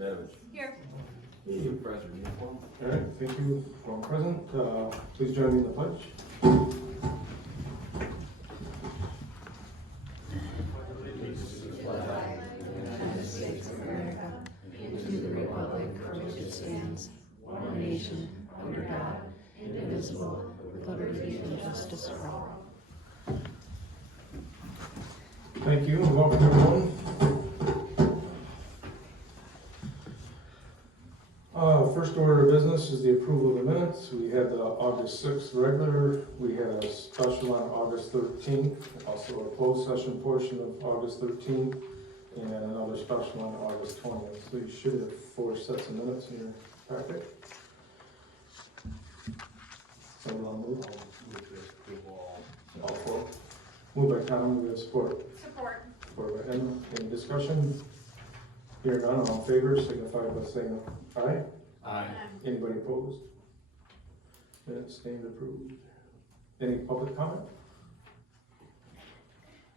Savage. Here. Supervisor uniform. All right, thank you, former president. Please join me in the pledge. United States of America, and to the republic for which it stands, one nation, under God, indivisible, with liberty and justice for all. Thank you, and welcome everyone. First order of business is the approval of the minutes. We had the August 6th regular, we had a special on August 13th, also a closed session portion of August 13th, and another special on August 20th. So you should have 4 sets of minutes in your packet. Someone want to move? All 4. Moved by Tom, we have support. Support. Support by Emma. Any discussion? Hearing none, all in favor, signify by saying aye. Aye. Anybody opposed? Minutes stand approved. Any public comment?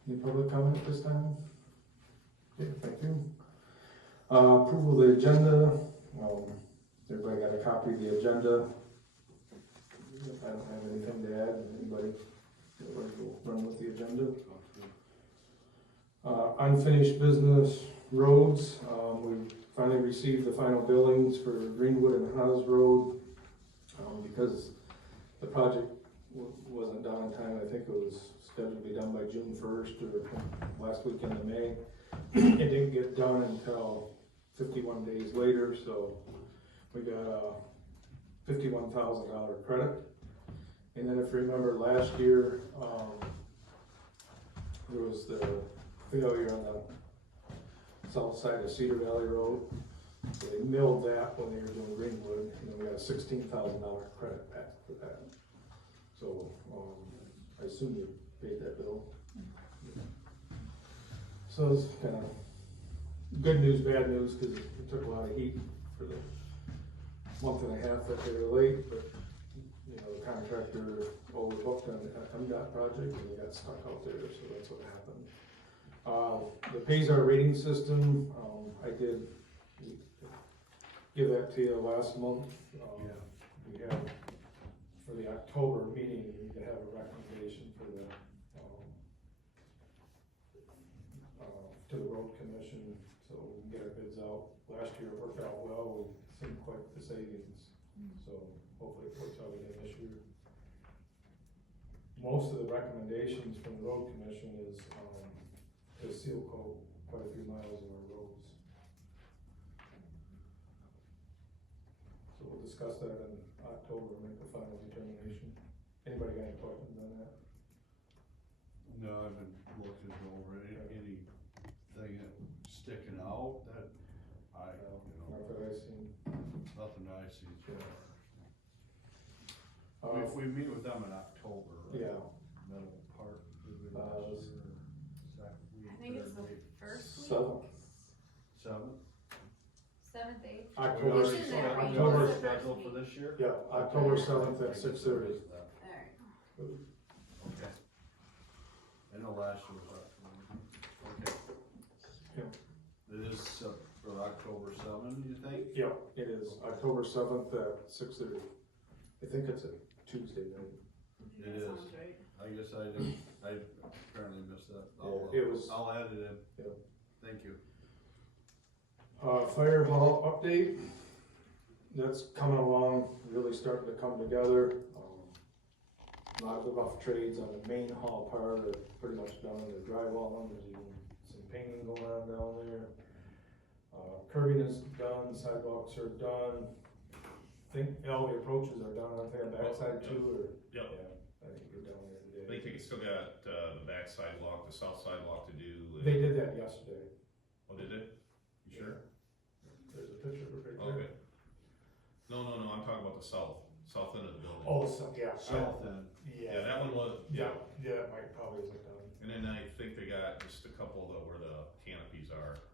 Any public comment at this time? Okay, thank you. Approval of the agenda. Everybody got a copy of the agenda? I don't have anything to add. Anybody will run with the agenda? Unfinished business roads. We finally received the final billings for Greenwood and Haas Road. Because the project wasn't done in time, I think it was scheduled to be done by June 1st or last weekend of May. It didn't get done until 51 days later, so we got a $51,000 credit. And then if you remember last year, there was the failure on the south side of Cedar Valley Road. So they milled that when they were doing Greenwood, and then we got a $16,000 credit back for that. So I assume you paid that bill. So it's kind of good news, bad news, because it took a lot of heat for the month and a half that they were late, but you know, the contractor overbooked on the MDOT project and he got stuck out there, so that's what happened. The Payzar rating system, I did give that to you last month. We have, for the October meeting, we could have a recommendation for the, to the road commission, so we can get our bids out. Last year it worked out well, we seen quite the savings, so hopefully it works out again this year. Most of the recommendations from the road commission is to seal coat quite a few miles of our roads. So we'll discuss that in October and make the final determination. Anybody got any questions on that? No, I've been looking over it, anything that sticking out that Not that I've seen. nothing I see. Uh, If we meet with them in October, right? Yeah. Middle part. I think it's the first week. 7th. 7th? 7th, 8th. October. It's in there, right? October It's the first scheduled for week. this year? Yeah, October 7th at 6:30. Alright. Okay. I know last year was October. Okay. Yeah. It is for October 7th, you think? Yeah, it is October 7th at 6:30. I think it's a Tuesday night. It is. Sounds right. I guess I apparently missed that. It was. I'll add it in. Yeah. Thank you. Fire hall update. That's coming along, really starting to come together. A lot of the rough trades on the main hall part are pretty much done. The drywall, there's even some painting going on down there. Curbing is done, sidewalks are done. I think all the approaches are done, I think on the backside too, or? Yep. Yeah, I think you're down there I today. think they still got the back sidewalk, the south sidewalk to do. They did that yesterday. Oh, did they? You sure? There's a picture of it right there. Okay. No, I'm talking about the south end of the building. Oh, so, yeah. South end. Yeah, that one was, Yeah, yeah, it might probably isn't done. and then I think they got just a couple of where the canopies are.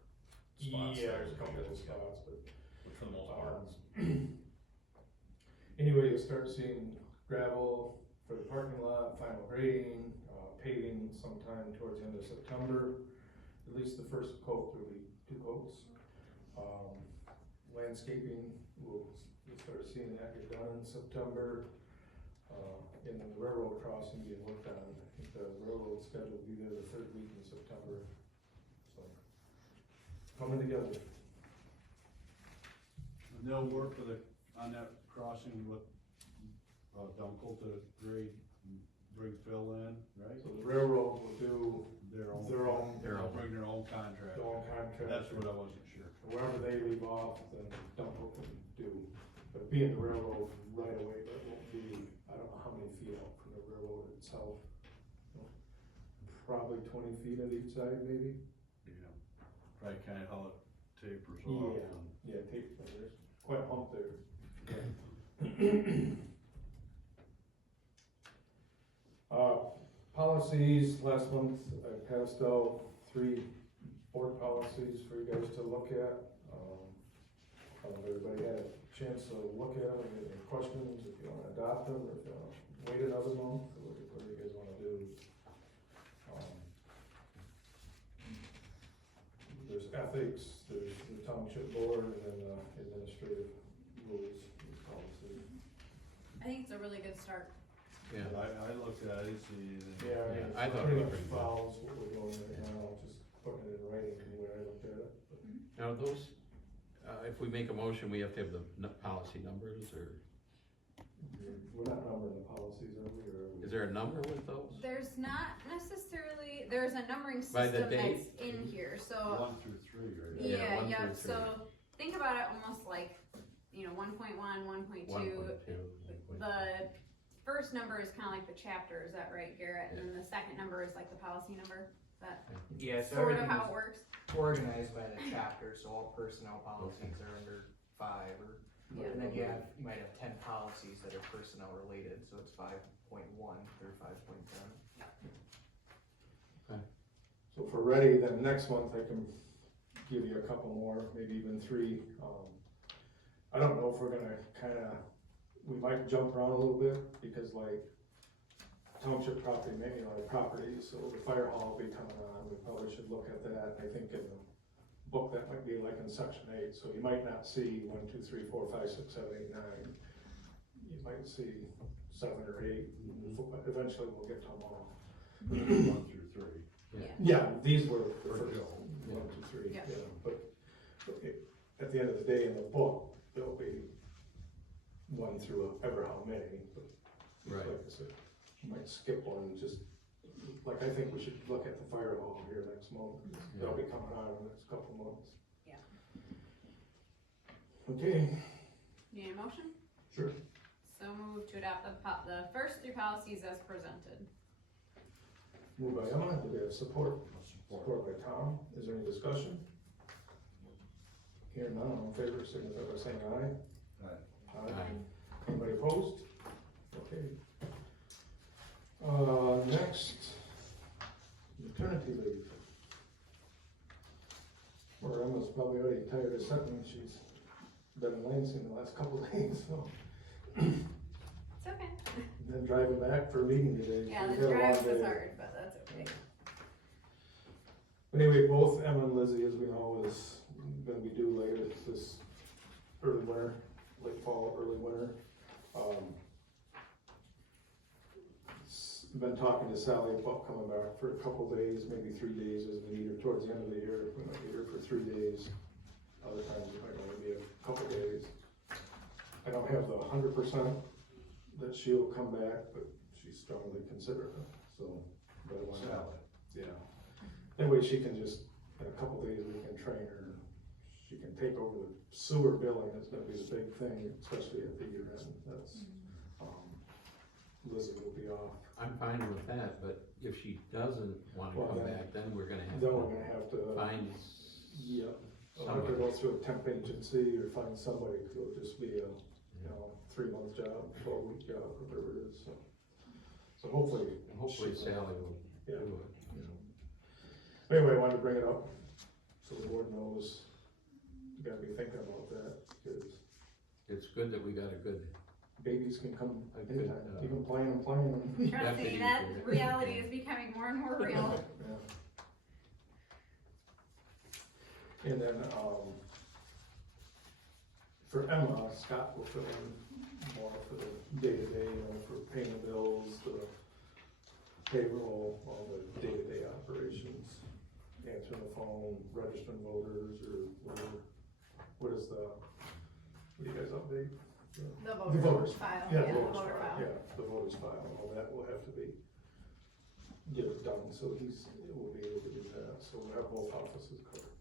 Spots Yeah, there. there's a couple of spots, but. Which for the most part. Anyway, you'll start seeing gravel for the parking lot, final grading, paving sometime towards the end of September. At least the first coat, there'll be 2 coats. landscaping, we'll start seeing that get done in September. And then the railroad crossing being worked on, I think the railroad schedule will be there the third week in September, so. Coming together. And they'll work with on that crossing with, Dunkel to bring fill in, right? So the railroad will do Their own. They'll Bring their own contract. their own contract. That's what I wasn't sure. Wherever they leave off, then Dunkel can do, but being the railroad right away, that won't be, I don't know how many feet out from the railroad itself. Probably 20 feet at each side, maybe? Yeah, probably kinda how it tapers off. Yeah, tape, there's quite a hump there. Policies, last month I passed out 3 board policies for you guys to look at. I don't know if everybody had a chance to look at them, any questions, if you wanna adopt them, or if you wanna wait another month, or what do you guys wanna do? There's ethics, there's the township board, and then administrative rules policy. I think it's a really good start. Yeah, I looked at it, see, Yeah, I mean, I thought pretty it was much pretty good. follows what we're doing right now, just putting it in writing from where I looked at it. But now those, if we make a motion, we have to have the policy numbers, or we're not numbering the policies, are we, or? is there a number with those? There's not necessarily, there's a numbering By the system date? that's in here, so. 1 through 3, right? Yeah, Yeah, 1 through 3. so think about it almost like, 1.1, 1.2. 1.2. The first number is kinda like the chapter, is that right, Garrett? And then the second number is like the policy number, is that Yeah, so sort of everything's how it works? organized by the chapter, so all personnel policies are under 5, and then you might have 10 policies that are personnel related, so it's 5.1 through 5.10. So if we're ready, then next month I can give you a couple more, maybe even 3. I don't know if we're gonna we might jump around a little bit, because like township property, maybe like property, so the fire hall will be coming on, we probably should look at that. I think in the book that might be like in section 8, so you might not see 1, 2, 3, 4, 5, 6, 7, 8, 9. You might see 7 or 8, but eventually we'll get to them all. 1 through 3. Yeah, these were the For first Joe. 1, 2, 3, Yeah. yeah, but at the end of the day, in the book, there'll be 1 through ever how many, but Right. like I said, you might skip one, just, like, I think we should look at the fire hall here next month, they'll be coming out in the next couple months. Yeah. Okay, You need a motion? sure. So move to adopt the first 3 policies as presented. Moved by Emma, do we have support? Support by Tom, is there any discussion? Hearing none, all in favor, signify by saying aye. Aye. Anybody opposed? Okay. Next, maternity leave. Or Emma's probably already tired of sitting, she's been in Lansing the last couple of days, so. It's okay. Then driving back for a meeting today. Yeah, We've the had a long drive was day. hard, but that's okay. Anyway, both Emma and Lizzie, as we know, is gonna be due later this early winter, late fall, early winter. Been talking to Sally about coming back for a couple days, maybe 3 days as we need her towards the end of the year. We might need her for 3 days. Other times it might only be a couple days. I don't have the 100% that she'll come back, but she's strongly considering it, so. But I want Sally. Yeah. That way she can just, in a couple days, we can train her. She can take over the sewer billing, that's gonna be the big thing, especially at the year end. That's, Lizzie will be off. I'm fine with that, but if she doesn't wanna Well, come then- back, then we're gonna have Then we're to gonna have to. find Yep. I'll have to somebody. go through a temp agency or find somebody, cause it'll just be a, 3-month job, 12-week job, whatever it is, so. So hopefully. And hopefully Sally will do Yeah. it. Anyway, I wanted to bring it up, so the board knows, you gotta be thinking about that, because It's good that we got a good, babies can come A good, anytime, you can plan them. Trust me, Deputy that for- reality is becoming more and more real. Yeah. And then, for Emma, Scott will fill in more for the day-to-day, for paying the bills, the payroll, all the day-to-day operations, answering the phone, registering voters, or whatever. What do you guys update? The The voters. file, Yeah, yeah, the the voters voter file, file. yeah, the voters file, all that will have to be, get it done, so will be able to do that, so we'll have both offices covered.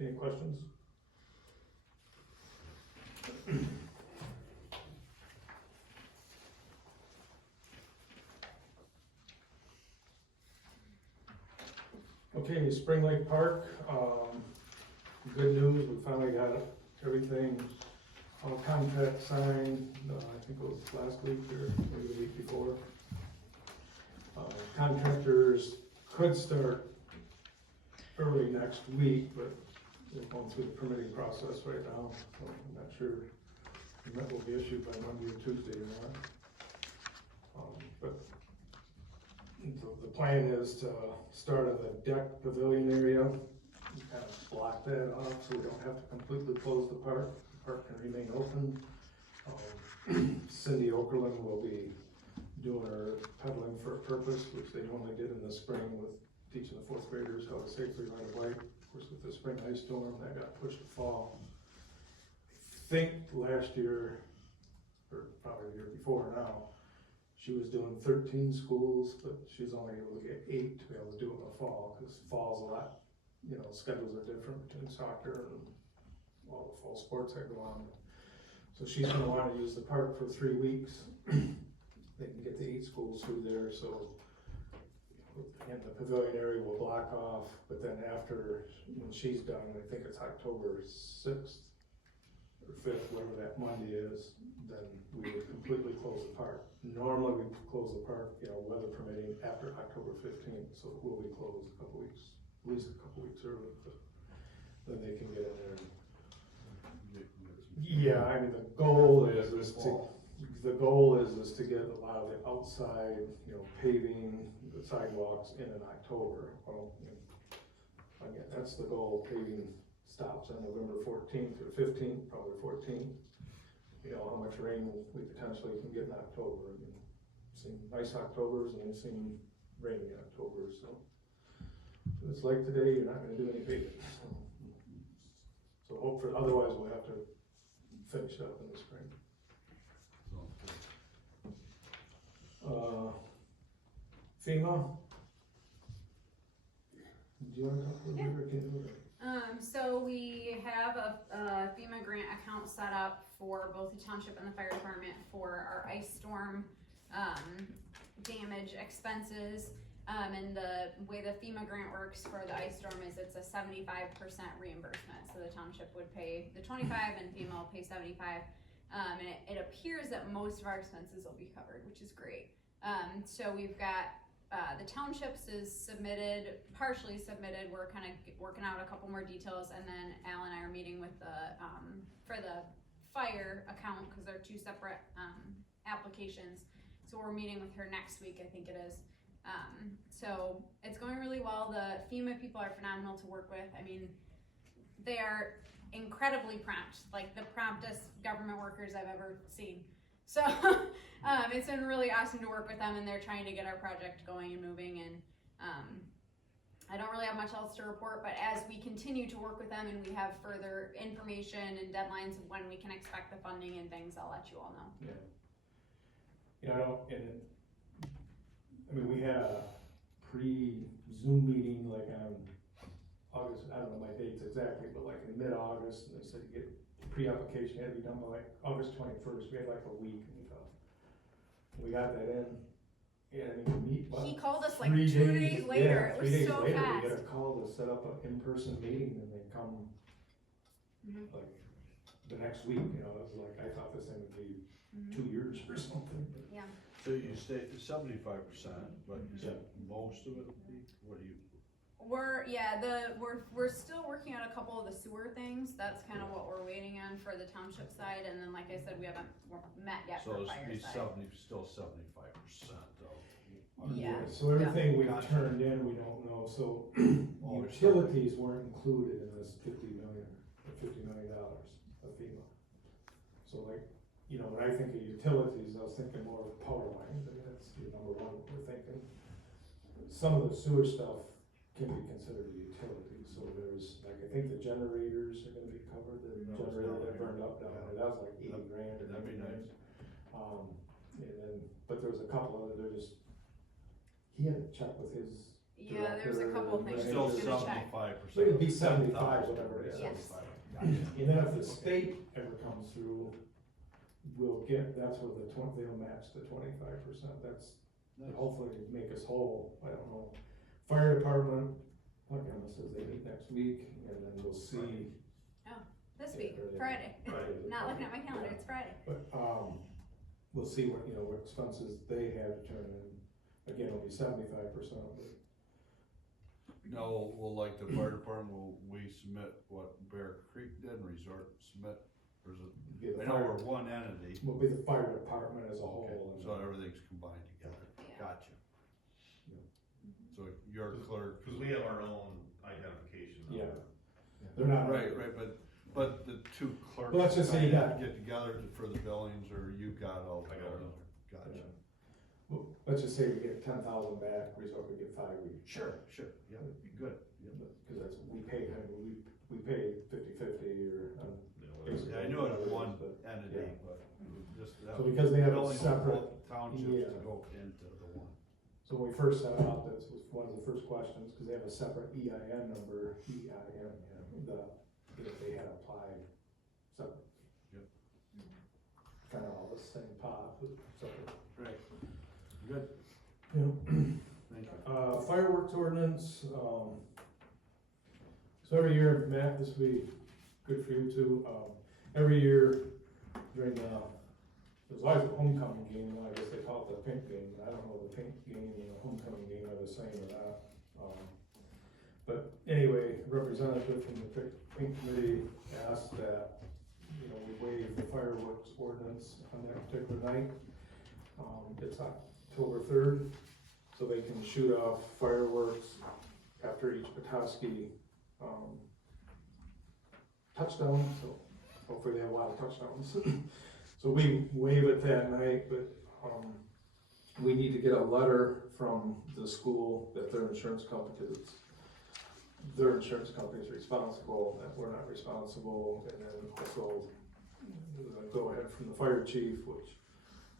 Any questions? Okay, Spring Lake Park, good news, we finally got everything, all contracts signed, I think it was last week or maybe the week before. Contractors could start early next week, but we're going through the permitting process right now, so I'm not sure if that will be issued by Monday or Tuesday or not. But the plan is to start at the deck pavilion area, and kind of block that off so we don't have to completely close the park. The park can remain open. Cindy Okerlund will be doing her pedaling for a purpose, which they normally did in the spring with teaching the fourth graders how to safely ride a bike. Of course, with the spring ice storm, that got pushed to fall. I think last year, or probably the year before now, she was doing 13 schools, but she was only able to get 8 to be able to do it in the fall, because fall's a lot, schedules are different between soccer and all the fall sports that go on. So she's gonna wanna use the park for 3 weeks. They can get the 8 schools through there, so, and the pavilion area will block off, but then after, when she's done, I think it's October 6th or 5th, whatever that Monday is, then we would completely close the park. Normally we close the park, weather permitting, after October 15th, so it will be closed a couple weeks, at least a couple weeks early, but then they can get in there. Yeah, I mean, the goal is to get a lot of the outside, paving, the sidewalks in October. Well, again, that's the goal. Paving stops on November 14th or 15th, probably 14th. How much rain we potentially can get in October. I mean, I've seen nice Octobers and I've seen rainy Octobers, so if it's like today, you're not gonna do any paving. So hopefully, otherwise we'll have to finish up in the spring. FEMA? Do you want to talk a little bit, or can you? So we have a FEMA grant account set up for both the township and the fire department for our ice storm, damage expenses. And the way the FEMA grant works for the ice storm is it's a 75% reimbursement. So the township would pay the 25 and FEMA will pay 75. And it appears that most of our expenses will be covered, which is great. So we've got the townships is submitted, partially submitted. We're kind of working out a couple more details, and then Al and I are meeting with the for the fire account, because they're 2 separate applications. So we're meeting with her next week, I think it is. So it's going really well. The FEMA people are phenomenal to work with. I mean, they are incredibly prompt, like the promptest government workers I've ever seen. So it's been really awesome to work with them, and they're trying to get our project going and moving. And I don't really have much else to report, but as we continue to work with them and we have further information and deadlines of when we can expect the funding and things, I'll let you all know. Yeah. We had a pre-Zoom meeting like on August, I don't know my dates exactly, but like in mid-August, and they said you get pre-application had to be done by like August 21st. We had like a week, and we got that in. And we meet. He called us like 2 days later. Yeah, it was 3 days so later, fast. we get a call to set up an in-person meeting, and they come like the next week. It was like I thought this thing would be 2 years or something. Yeah. So you stay 75%, but you said most of it would be, what do you? We're still working on a couple of the sewer things. That's kind of what we're waiting on for the township side, and then like I said, we haven't met yet So for it's fire be side. still 75% though. Yeah. So everything we've turned in, we don't know. So utilities weren't included in this $50 million of FEMA. So like, you know, when I think of utilities, I was thinking more of power lines, I mean, that's your number one, we're thinking. Some of the sewer stuff can be considered a utility, so there's, like, I think the generators are gonna be covered, the No, it's generator not. that burned up down there, that was like 80 grand. or That'd be nice. And then, but there was a couple other, there's, he had to check with his. Yeah, there's a couple director, things and Still he's gonna check. 75%. So it'd be 75, whatever it is. Yes. And then if the state ever comes through, we'll get, that's where they'll match the 25%, that's, Nice. hopefully make us whole, I don't know. Fire department, like Emma says, they meet next week, and then we'll see. This week, Yeah, Friday. Friday. Not looking at my calendar, it's Friday. But, we'll see what, you know, what expenses they have to turn in, again, it'll be 75%, but. No, well, like the fire department, will we submit what Bear Creek did and Resort submit, or is be it, the I know fire- we're one entity. Will be the fire department as a whole. Okay, and- so everything's combined together, Yeah. gotcha. Yeah. So your clerk. Cause we have our own identification Yeah. number. They're not. Right, but the two clerks. Well, let's just say you got- Get together for the billings, or you got all I got it. together, gotcha. Yeah. Well, let's just say we get 10,000 back, Resort would get 5 each. Sure, yeah, good, Cause that's, we pay, we pay 50/50 or, Yeah, I know it's one But, entity, yeah. but just. So because they have a billings of separate- both Townships yeah. to go into the one. So when we first set up, that was one of the first questions, cause they have a separate EIN number, if they had applied separate. Yep. Kinda all the same pot, but separate. Right. Good, Yeah. thank you. Fireworks ordinance, so every year, Matt, this will be good for you too, every year during there's always a homecoming game, I guess they call it the pink game, I don't know if the pink game and the homecoming game are the same or not. But anyway, representative from the pink committee asked that, you know, we waive the fireworks ordinance on that particular night. It's October 3rd, so they can shoot off fireworks after each Petoskey touchdown, so hopefully they have a lot of touchdowns. So we waive it that night, but we need to get a letter from the school that their insurance company, because it's their insurance company is responsible, that we're not responsible, and then also go ahead from the fire chief, which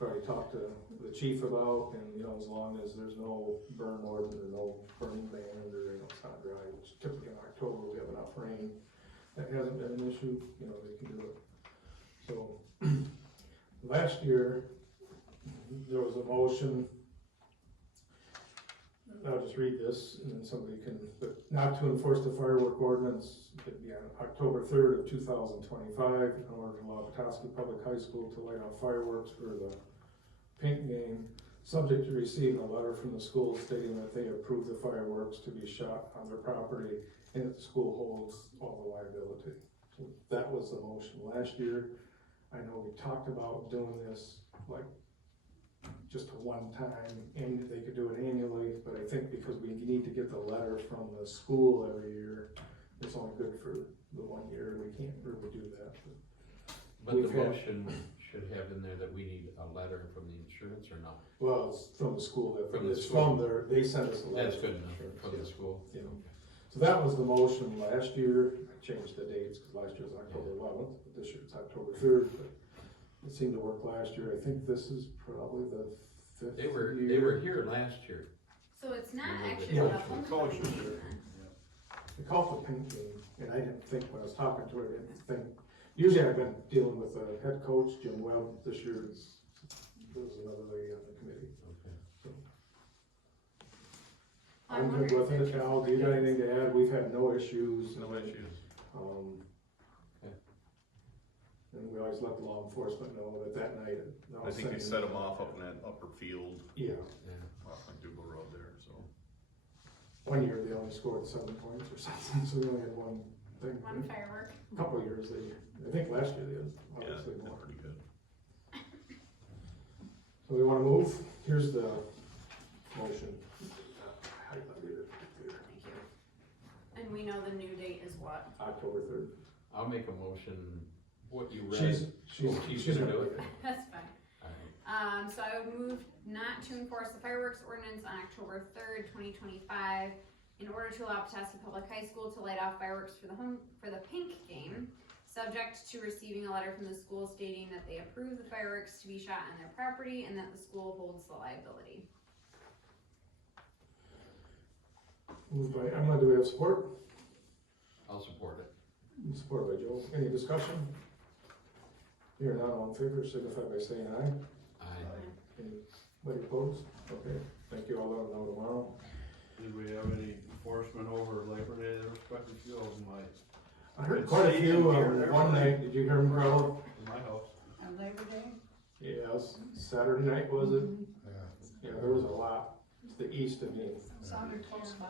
I've already talked to the chief about, and you know, as long as there's no burn ordinance or no burning ban, or you know, it's not dry, which typically in October we have enough rain, that hasn't been an issue, you know, they can do it. So last year, there was a motion, I'll just read this and then somebody can, but not to enforce the firework ordinance, it'd be on October 3rd of 2025, in order to allow Petoskey Public High School to light off fireworks for the pink game, subject to receiving a letter from the school stating that they approve the fireworks to be shot on their property and that the school holds all the liability. So that was the motion last year. I know we talked about doing this like just a one time, and they could do it annually, but I think because we need to get the letter from the school every year, it's only good for the 1 year, we can't really do that. But the We've had- motion should have in there that we need a letter from the insurance or not? Well, it's from the school, From the it's school. from their, they sent us a letter. That's good enough Insurance, from the yeah. school. Yeah. So that was the motion last year, I changed the dates, cause last year was October 11th, but this year it's October 3rd, but it seemed to work last year, I think this is probably the 5th They were year. here last year. So it's not Yeah. actually Yeah. the homecoming Culture. game then? They call it the pink game, and I didn't think, when I was talking to her, I didn't think, usually I've been dealing with the head coach, Jim Webb, this year there was another lady on the committee. Okay. So I I'm wonder good if with it, it's just Al, do you got anything to add? We've had no issues. No issues. Okay. And we always let the law enforcement know that that night. I think they set them off up in that upper field, Yeah, Yeah. off McDougal Road there, so. 1 year they only scored 7 points or something, so we only had one thing. One firework. A couple of years they, I think last year they had Yeah, obviously they're more. pretty good. So we wanna move, here's the motion. And we know the new date is what? October 3rd. I'll make a motion what you read. She's gonna do it. That's fine. Alright. So I would move not to enforce the fireworks ordinance on October 3rd, 2025, in order to allow Petoskey Public High School to light off fireworks for the pink game, subject to receiving a letter from the school stating that they approve the fireworks to be shot on their property and that the school holds the liability. Moved by Emma, do we have support? I'll support it. Supported by Joe. Any discussion? Here none, all in favor, signify by saying aye. Aye. Anybody opposed? Okay, thank you, I'll let them know tomorrow. Did we have any enforcement over Labor Day, there was quite a few of them, like, I heard quite a few, one night, did you hear them, Carl? in my house. On Labor Day? Yes, Saturday night, was it? Yeah, there was a lot, to the east of me. Sounded close by.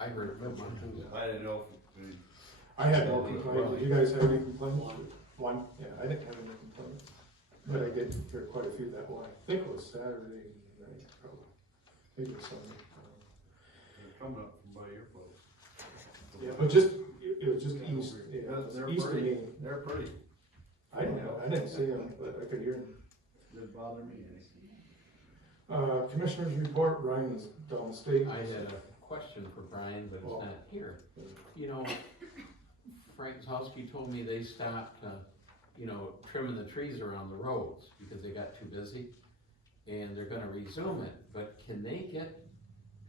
I heard it from my I didn't know if we, I had no complaints, did you guys have any complaints? One, yeah, I didn't have any complaints, but I did hear quite a few that one, I think it was Saturday night, probably, maybe Sunday. they're coming up from by your place. Yeah, but just, it was just east, yeah, it was They're east of pretty, me. they're pretty, I didn't see them, but I could hear them. didn't bother me any. Commissioners report, Ryan's downstate. I had a question for Brian, but it's Oh. not here. You know, Frank Zalski told me they stopped, trimming the trees around the roads because they got too busy. And they're gonna resume it, but can they get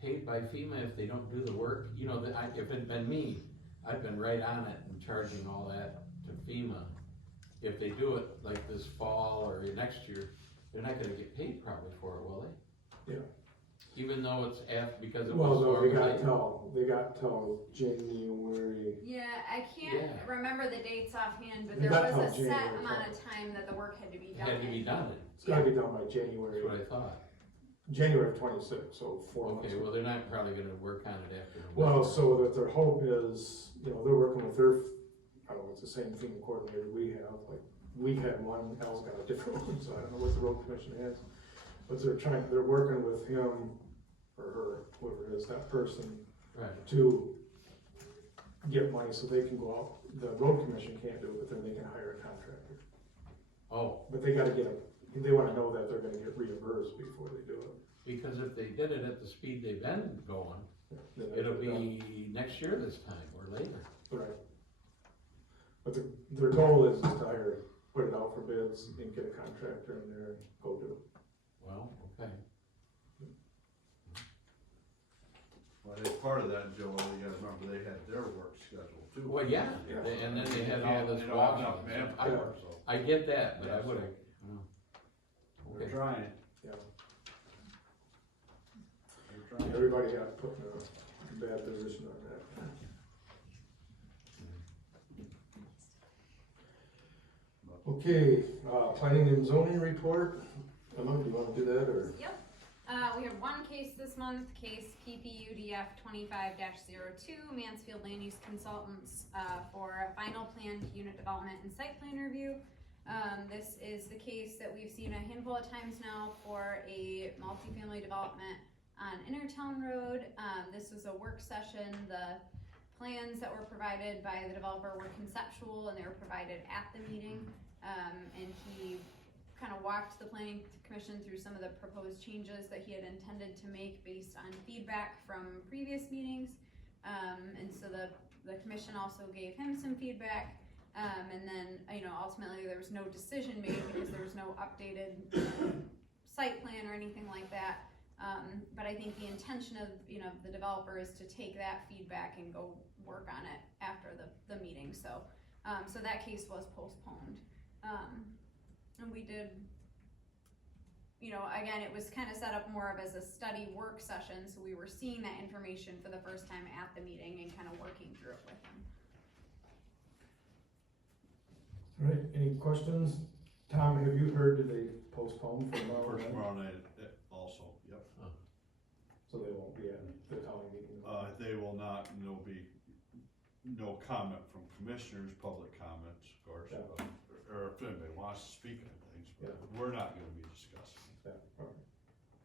paid by FEMA if they don't do the work? You know, if it'd been me, I'd been right on it and charging all that to FEMA. If they do it like this fall or next year, they're not gonna get paid probably for it, will they? Yeah. Even though it's because it Well, was no, they storm got till January. Yeah, I can't Yeah. remember the dates offhand, but They there got was a till set January amount of 12th. time that the work had to be It done. had to be done, It's gotta be done by January, that's what I thought. January of 26, so 4 months. Okay, well, they're not probably gonna work on it after. the Well, winter. so that their hope is, they're working with their, I don't know, it's the same thing coordinator we have, like, we had one, Al's got a different one, so I don't know what the road commission has. But they're working with him, or her, whoever it is, that person, Right, to get money so they can go out. The road commission can't do it, but then they can hire a contractor. oh, But they gotta they wanna know that they're gonna get reimbursed before they do it. because if they did it at the speed they've been going, Then it'll they're done. be next year this time or later. Right. But their goal is to put it out for bids and get a contractor in there and go do it. Well, okay. Well, as part of that, Joe, you gotta remember they had their work scheduled too. Well, yeah, Yeah. and then they had all this They don't have washing. enough manpower, so I get that, but I Yeah, so- would've, they're okay. trying, Yeah. they're trying. Everybody got put in a bad position on that. Okay, planning and zoning report. Emma, do you wanna do that, or? Yep. We have one case this month, case PPUDF 25-02, Mansfield Land Use Consultants, for a final planned unit development and site plan review. This is the case that we've seen a handful of times now for a multifamily development on Intertown Road. This was a work session. The plans that were provided by the developer were conceptual and they were provided at the meeting. And he kind of walked the planning commission through some of the proposed changes that he had intended to make based on feedback from previous meetings. And so the commission also gave him some feedback. And then, ultimately there was no decision made because there was no updated site plan or anything like that. But I think the intention of, the developer is to take that feedback and go work on it after the meeting. So that case was postponed. And we did, again, it was kind of set up more of as a study work session, so we were seeing that information for the first time at the meeting and kind of working through it with him. All right, any questions? Tom, have you heard, did they postpone for tomorrow For night? tomorrow night also, yep. So they won't be at the county meeting? They will not, and there'll be no comment from commissioners, public comments, of course, Yeah. or if anybody wants to speak on things, but Yeah. we're not gonna be discussing. Yeah, okay.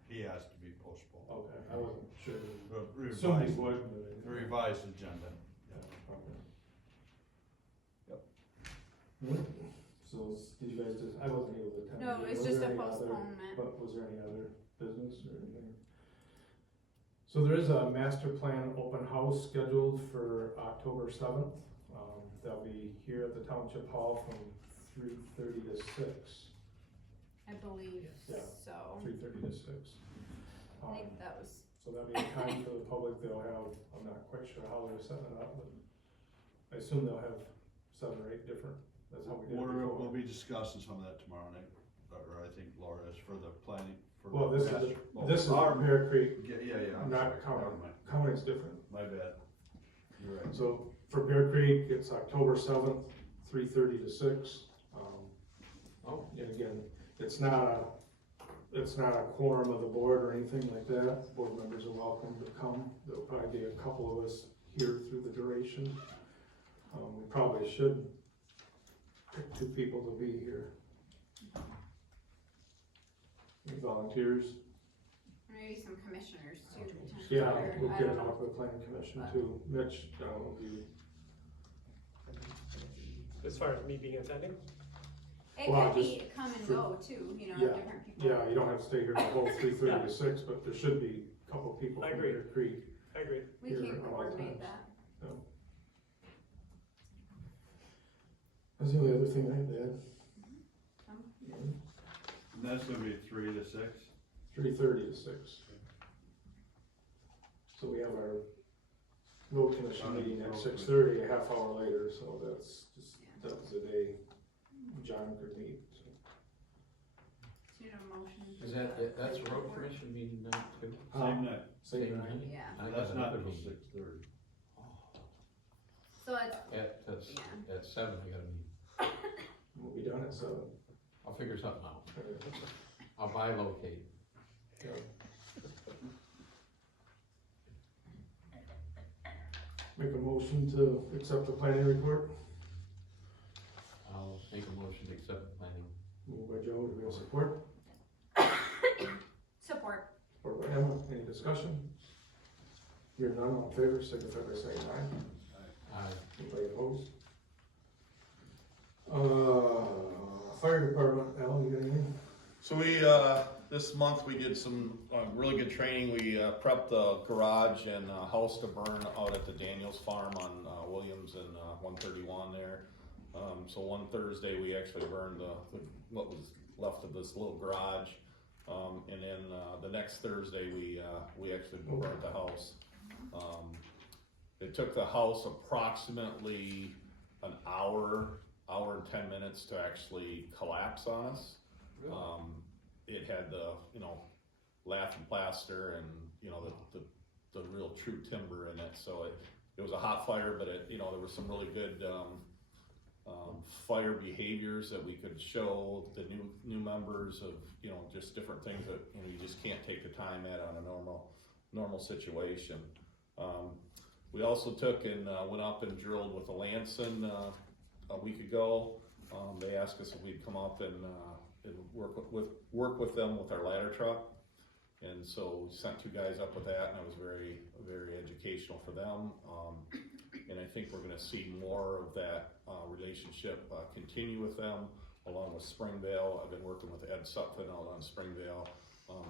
He has to be postponed. Okay, I wasn't sure. The Somebody revised, would, but. the revised agenda. Yeah, okay. Yep. Alright, So, did you guys I wasn't able to attend. No, the it's meeting. Was just there a any other- postponement. But was there any other business or anything? So there is a master plan open house scheduled for October 7th. They'll be here at the Township Hall from 3:30 to 6. I believe Yeah. so. 3:30 to 6. I think that was, So that'll be a time for the public. They'll have, I'm not quite sure how they're setting it up, but I assume they'll have 7 or 8 different, that's how we did it We'll before. be discussing some of that tomorrow night, or I think Laura is for the planning. For Well, the this master- is our- Bear Creek, Yeah, I'm not sorry. county. Never mind. County's different. My bad. You're right. So for Bear Creek, it's October 7th, 3:30 to 6. Oh. And again, it's not a quorum of the board or anything like that. Board members are welcome to come. There'll probably be a couple of us here through the duration. We probably should pick 2 people to be here. Any volunteers? maybe some commissioners too. potentially, Yeah, or we'll I get don't it know. off the planning commission too. Mitch, will be. As far as me being attending? It Well, could be just come and for- go too, you know, Yeah, different people. Yeah, you don't have to stay here the whole 3:30 to 6, but there should be a couple people I from agree. Bear Creek. I agree. We here can at all coordinate times. that. That's the only other thing I had. And that's gonna be 3 to 6? 3:30 to 6. So we have our road commission meeting at 6:30, a half hour later, so that was the day John could meet. So. Do you need a motion? Is that's a road commission meeting night too? Same night. Same night. Yeah, I got That's not another until meeting. 6:30. so it's, At 7, I got a meeting. We'll be done at 7. I'll figure something out. I'll buy locate. Yeah. Make a motion to accept the planning report. I'll make a motion to accept the planning. Moved by Joe, do we have support? support. Support by Emma, any discussion? Hear none, all in favor, signify by saying aye. Aye. Anybody opposed? Fire department, Al, you got anything? So we, this month we did some, really good training. We, prepped the garage and, house to burn out at the Daniels Farm on, Williams and, 131 there. So one Thursday, we actually burned what was left of this little garage. And then, the next Thursday, we actually burnt the house. It took the house approximately an hour and 10 minutes to actually collapse on us. It had the, lath and plaster and, the real true timber in it, so it was a hot fire, but there was some really good, fire behaviors that we could show the new members of, just different things that, you just can't take the time at on a normal situation. We also took and, went up and drilled with a Lanson, a week ago. They asked us if we'd come up and work with them with our ladder truck. And so we sent 2 guys up with that, and it was very, very educational for them. And I think we're gonna see more of that, relationship, continue with them, along with Springvale. I've been working with Ed Sutphin out on Springvale,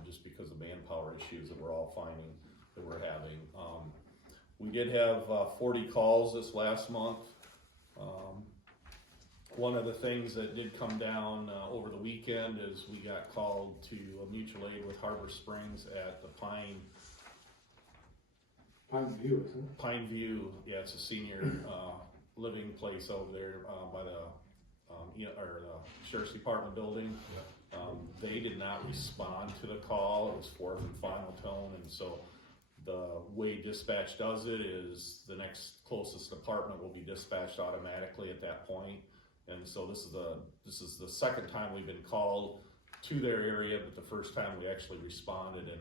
just because of manpower issues that we're all finding that we're having. We did have 40 calls this last month. One of the things that did come down over the weekend is we got called to a mutual aid with Harbor Springs at the Pine View, isn't it? Pine View. Yeah, it's a senior living place over there by the Sheriff's Department building. They did not respond to the call. It was 4th and final tone, and so the way dispatch does it is the next closest department will be dispatched automatically at that point. And so this is the second time we've been called to their area, but the first time we actually responded and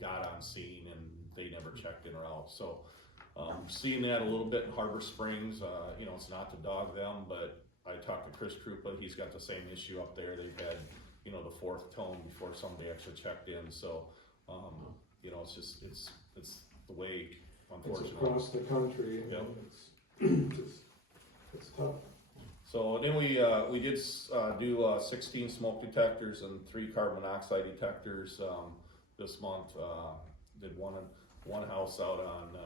got on scene, and they never checked in or out. So seeing that a little bit in Harbor Springs, it's not to dog them, but I talked to Chris Krupa. He's got the same issue up there. They've had the 4th tone before somebody actually checked in. So it's the way, It's unfortunately. across the country, and Yep. it's tough. So then we did do 16 smoke detectors and 3 carbon monoxide detectors this month. Did one house out on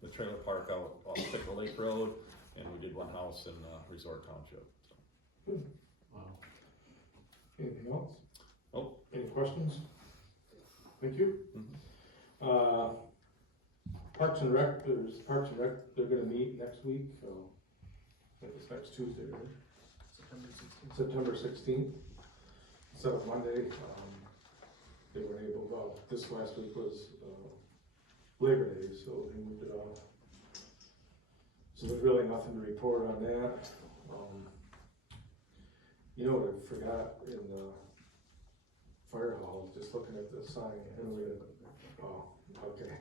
the trailer park out off Pickle Lake Road, and we did one house in Resort Township. So. Wow. Anything else? Oh. Any questions? Thank you. Mhm. Parks and Rec, they're gonna meet next week, so I think it's next Tuesday, right? September 16th, instead of Monday. They weren't able, well, this last week was Labor Day, so they moved it off. So there's really nothing to report on that. You know what I forgot in the fire hall, just looking at the sign, oh, okay.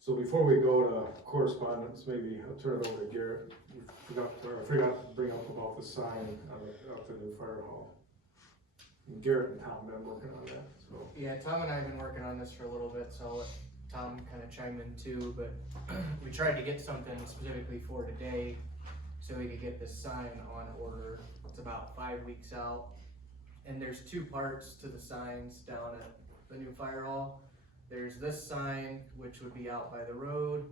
So before we go to correspondence, maybe I'll turn it over to Garrett. I forgot to bring up about the sign out the new fire hall. And Garrett and Tom have been working on that, so. Yeah, Tom and I have been working on this for a little bit, so I'll let Tom kind of chime in too, but we tried to get something specifically for today so we could get this sign on order. It's about 5 weeks out, and there's 2 parts to the signs down at the new fire hall. There's this sign, which would be out by the road,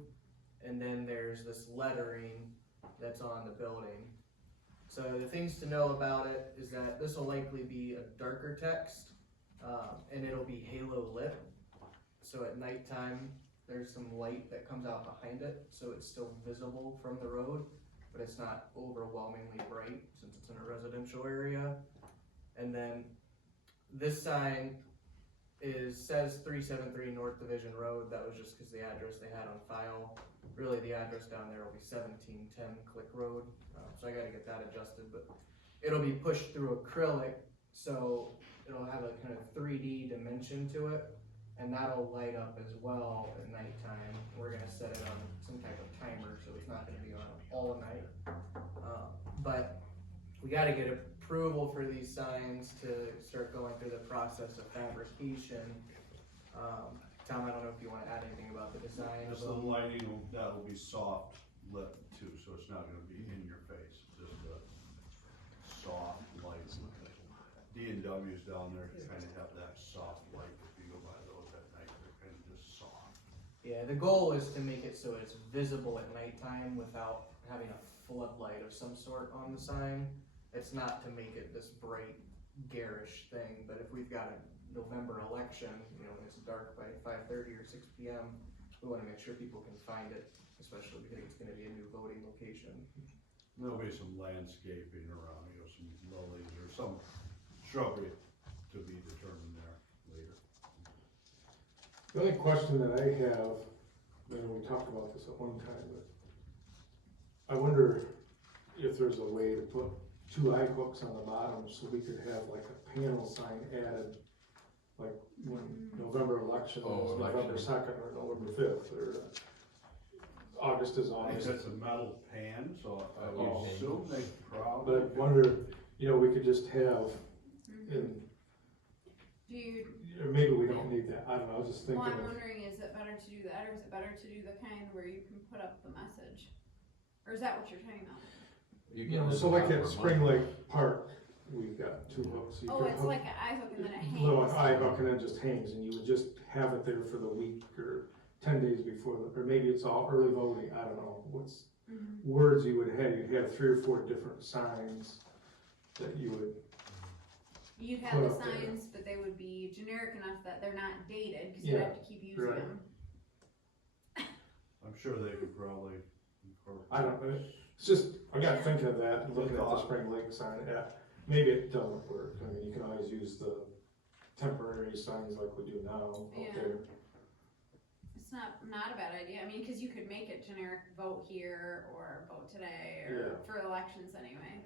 and then there's this lettering that's on the building. So the things to know about it is that this will likely be a darker text, and it'll be halo lit. So at nighttime, there's some light that comes out behind it, so it's still visible from the road, but it's not overwhelmingly bright since it's in a residential area. And then this sign says 373 North Division Road. That was just because the address they had on file. Really, the address down there will be 1710 Click Road. So I got to get that adjusted, but it'll be pushed through acrylic, so it'll have a kind of 3D dimension to it, and that'll light up as well at nighttime. We're gonna set it on some type of timer, so it's not gonna be on all night. But we got to get approval for these signs to start going through the process of fabrication. Tom, I don't know if you want to add anything about the design. Just the lighting, that'll be soft lit too, so it's not gonna be in your face, just a soft light. D&W's down there kind of have that soft light, if you go by those at night, they're kind of just soft. Yeah, the goal is to make it so it's visible at nighttime without having a floodlight of some sort on the sign. It's not to make it this bright, garish thing, but if we've got a November election, you know, it's dark by 5:30 or 6 p.m., we want to make sure people can find it, especially because it's going to be a new voting location. There'll be some landscaping around, you know, some lilies or some shrubbery to be determined there later. The only question that I have, and we talked about this at one time, but I wonder if there's a way to put 2 eye hooks on the bottom so we could have like a panel sign added, like when November election is November 2nd or November 5th or August is I think August. that's a metal pan, so I would Oh. assume they But probably. I wonder, you know, we could just have, in, Do you, or maybe we don't need that, I don't know, I was just thinking well, I'm of, wondering, is it better to do that, or is it better to do the kind where you can put up the message? Or is that what you're talking about? You you get know, this so like about at per Spring month. Lake Park, we've got 2 hooks. You Oh, could it's hook- like an eye hook and then it hangs. little eye hook and it just hangs, and you would just have it there for the week or 10 days before, or maybe it's all early voting, I don't know, what's Mhm. words you would have, you'd have 3 or 4 different signs that you would, You'd put have the up there. signs, but they would be generic enough that they're not dated, cause Yeah, you'd have to keep using right. them. I'm sure they could probably. I don't know, it's just, I got thinking of that, looking at the Spring Lake sign, yeah, maybe it doesn't work, I mean, you can always use the temporary signs like we do now Yeah. out there. It's not a bad idea, I mean, cause you could make it generic, vote here, or vote today, or Yeah. for elections anyway.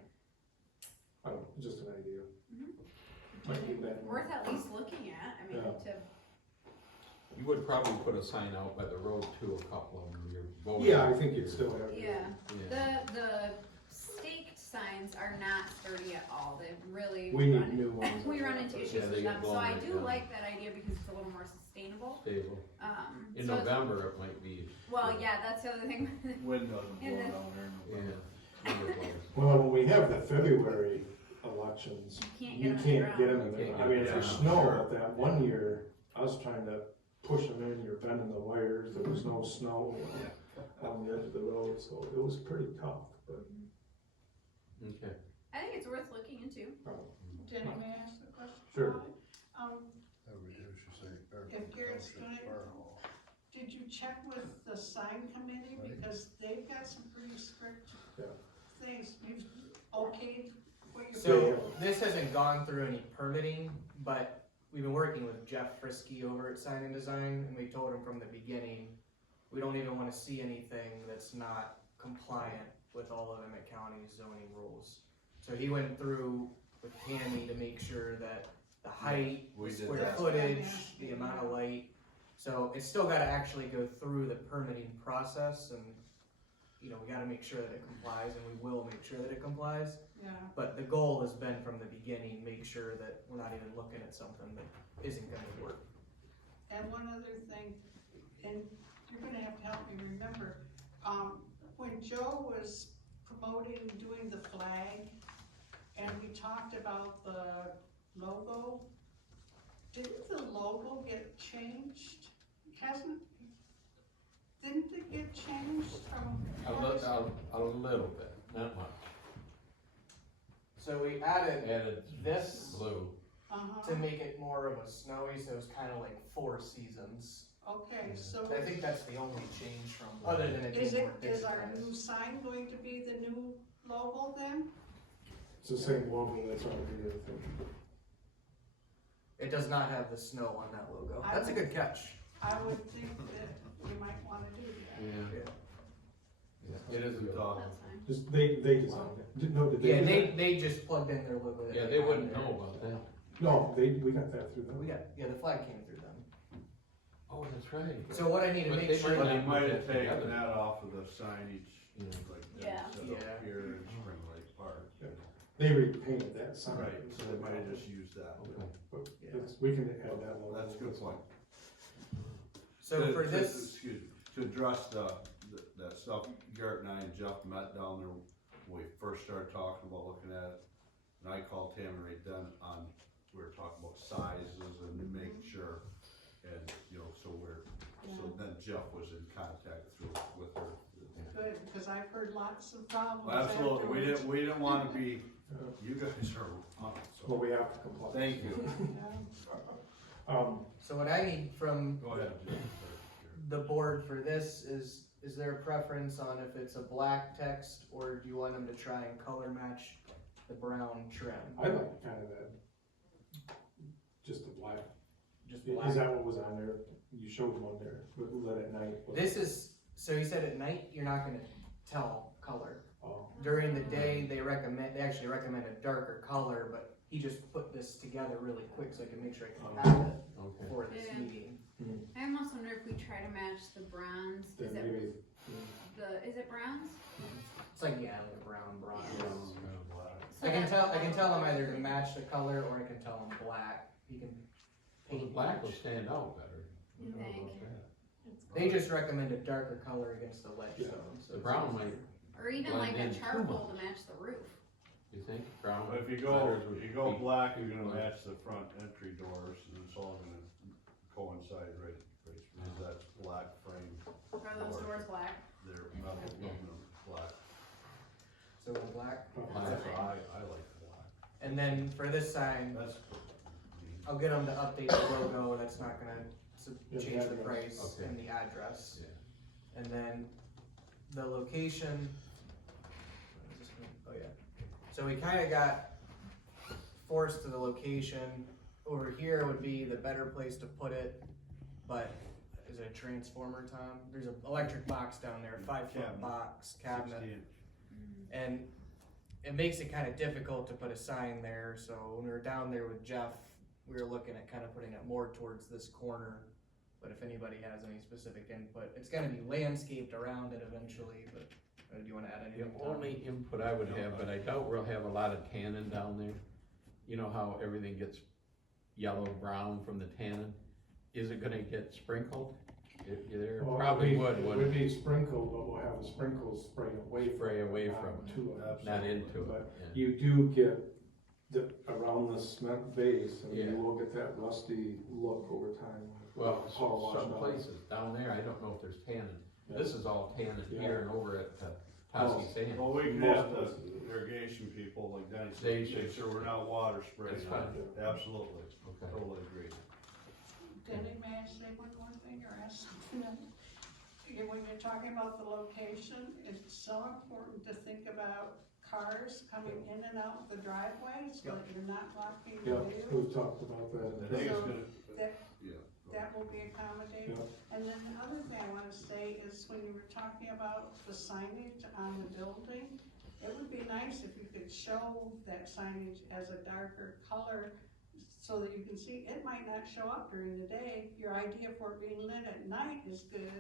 I don't know, just an idea. Mhm. Might be bad. Worth at least looking at, I mean, Yeah. to, You would probably put a sign out by the road too, a couple of them, your voting. Yeah, I think you'd still have. yeah. Yeah. The staked signs are not sturdy at all, they really. We need run- new ones. We run into issues Yeah, they with get them, so I blown do right like that idea because it's a little more sustainable. Stable. In So it's- November, it might be, Well, yeah, that's the other thing. Wind doesn't blow In the- down there in yeah. November. number plates. Well, when we have the February elections, You you can't can't get get them them in the in ground. there. I mean, Yeah, for snow, that one year, I was trying to push them in, you're bending the wires, there was no snow on the edge of the road, so it was pretty tough, but. Okay. I think it's worth looking into. Jenny, may I ask a question? Sure. If Garrett's doing it, did you check with the sign committee, because they've got some pretty strict Yeah. things, you've okayed what you're So doing? this hasn't gone through any permitting, but we've been working with Jeff Frisky over at Sign and Design, and we told him from the beginning, we don't even wanna see anything that's not compliant with all of Emmett County's zoning rules. So he went through with Tammy to make sure that the height, the We did square that. That's what I'm footage, asking the amount of about. light. So it's still gotta actually go through the permitting process, and, you know, we gotta make sure that it complies, and we will make sure that it complies. Yeah, But the goal has been from the beginning, make sure that we're not even looking at something that isn't gonna work. and one other thing, and you're gonna have to help me remember, when Joe was promoting doing the flag, and we talked about the logo, didn't the logo get changed? Didn't it get changed from? A little bit, not much. So we added Added this blue. Uh-huh, to make it more of a snowy, so it's kinda like 4 seasons. okay, so I think that's the only change from, other than it is being more is our new digitized. sign going to be the new logo then? It's the same logo that's on the, thing. It does not have the snow on that logo. I That's a would- good catch. I would think that we might wanna do that. Yeah. It isn't, That's fine. just, they designed it. No, did they? Yeah, do they, that? they just plugged in their logo. that Yeah, they they had wouldn't there. know about that. No, we got that through them. We got, yeah, the flag came through them. Oh, that's right. So what I need to But make they sure might but that they not- might have put that taken together. that off of the signage, Yeah. like Yeah. that set Yeah. up here in Spring Lake Park. Yeah. They repainted that sign. Right, so they might have just used that. Okay. But Yeah. we can add that logo. That's a good point. So To- for to- this, Excuse me, to address that stuff, Garrett and I and Jeff met down there when we first started talking about looking at it. And I called Tammy right then we were talking about sizes and making sure, and, you know, so then Jeff was in contact with her. Good, because I've heard lots of problems Absolutely, afterwards. we didn't wanna be, Yeah. you guys are, Well, so, we have to comply. thank you. Yeah. so what I need from Go ahead, Jeff. the board for this is there a preference on if it's a black text, or do you want them to try and color match the brown trim? I like kind of that, just the black. Just Is black? that what was on there? You showed one there, with lit at night. This is, so you said at night, you're not gonna tell color. Oh, During the day, they actually recommend a darker color, but he just put this together really quick so I can make sure I can have it Okay. for this Yeah. meeting. I almost wonder if we try to match the bronze, then is maybe, is it bronze? It's like, yeah, like a brown bronze. So I can that's- tell him either to match the color or I can tell him black. He can Well, the paint black will match. stand out better. You I don't know think? about that. They just recommend a darker color against the ledge Yeah. stone. So The it's brown easier. might, Or even Blend like in a too charcoal to much. match the roof. you think, brown? If you letters go, would if you go be- black, you're gonna match the front entry doors, and it's all gonna coincide right, because that's black frame, Are those doors black? they're metal, aluminum, black. So we're black. That's why I like black, And then for this sign, that's. I'll get them to update the logo. That's not gonna Yeah, the change the address. price Okay. and the address. Yeah. And then the location. Oh yeah. So we kind of got forced to the location. Over here would be the better place to put it, but is it a transformer, Tom? There's an electric box down there, 5-foot Cabinet. box cabinet. 60 inch. And it makes it kind of difficult to put a sign there, so when we were down there with Jeff, we were looking at kind of putting it more towards this corner. But if anybody has any specific input, it's gonna be landscaped around it eventually, but do you wanna add The anything? Tom? only input I would have, but I doubt we'll have a lot of tannin down there. You know how everything gets yellow, brown from the tannin? Is it gonna get sprinkled? There Well, probably it would, would be sprinkled, but we'll have the sprinkles spray away from. Spray away not from it. to it. not into it, But yeah. you do get around the cement base, and Yeah. you will get that rusty look over time. Well, Power wash some down. places down there, I don't know if there's tannin. Yeah. This is all tannin Yeah. here and over at Toski Sand. Well, we can Most have the places. irrigation people, like Denny They said, make should- sure we're not water spraying That's on fine. it. Absolutely, Okay. totally agree. Denny, may I say one more thing or ask something else? When you're talking about the location, it's so important to think about cars coming in and out the driveway, so that you're not blocking the Yeah, view. we've talked about that. I think it's So gonna, that, yeah. that will be accommodated. Yeah. And then the other thing I wanna say is when you were talking about the signage on the building, it would be nice if you could show that signage as a darker color so that you can see, it might not show up during the day. Your idea for it being lit at night is good,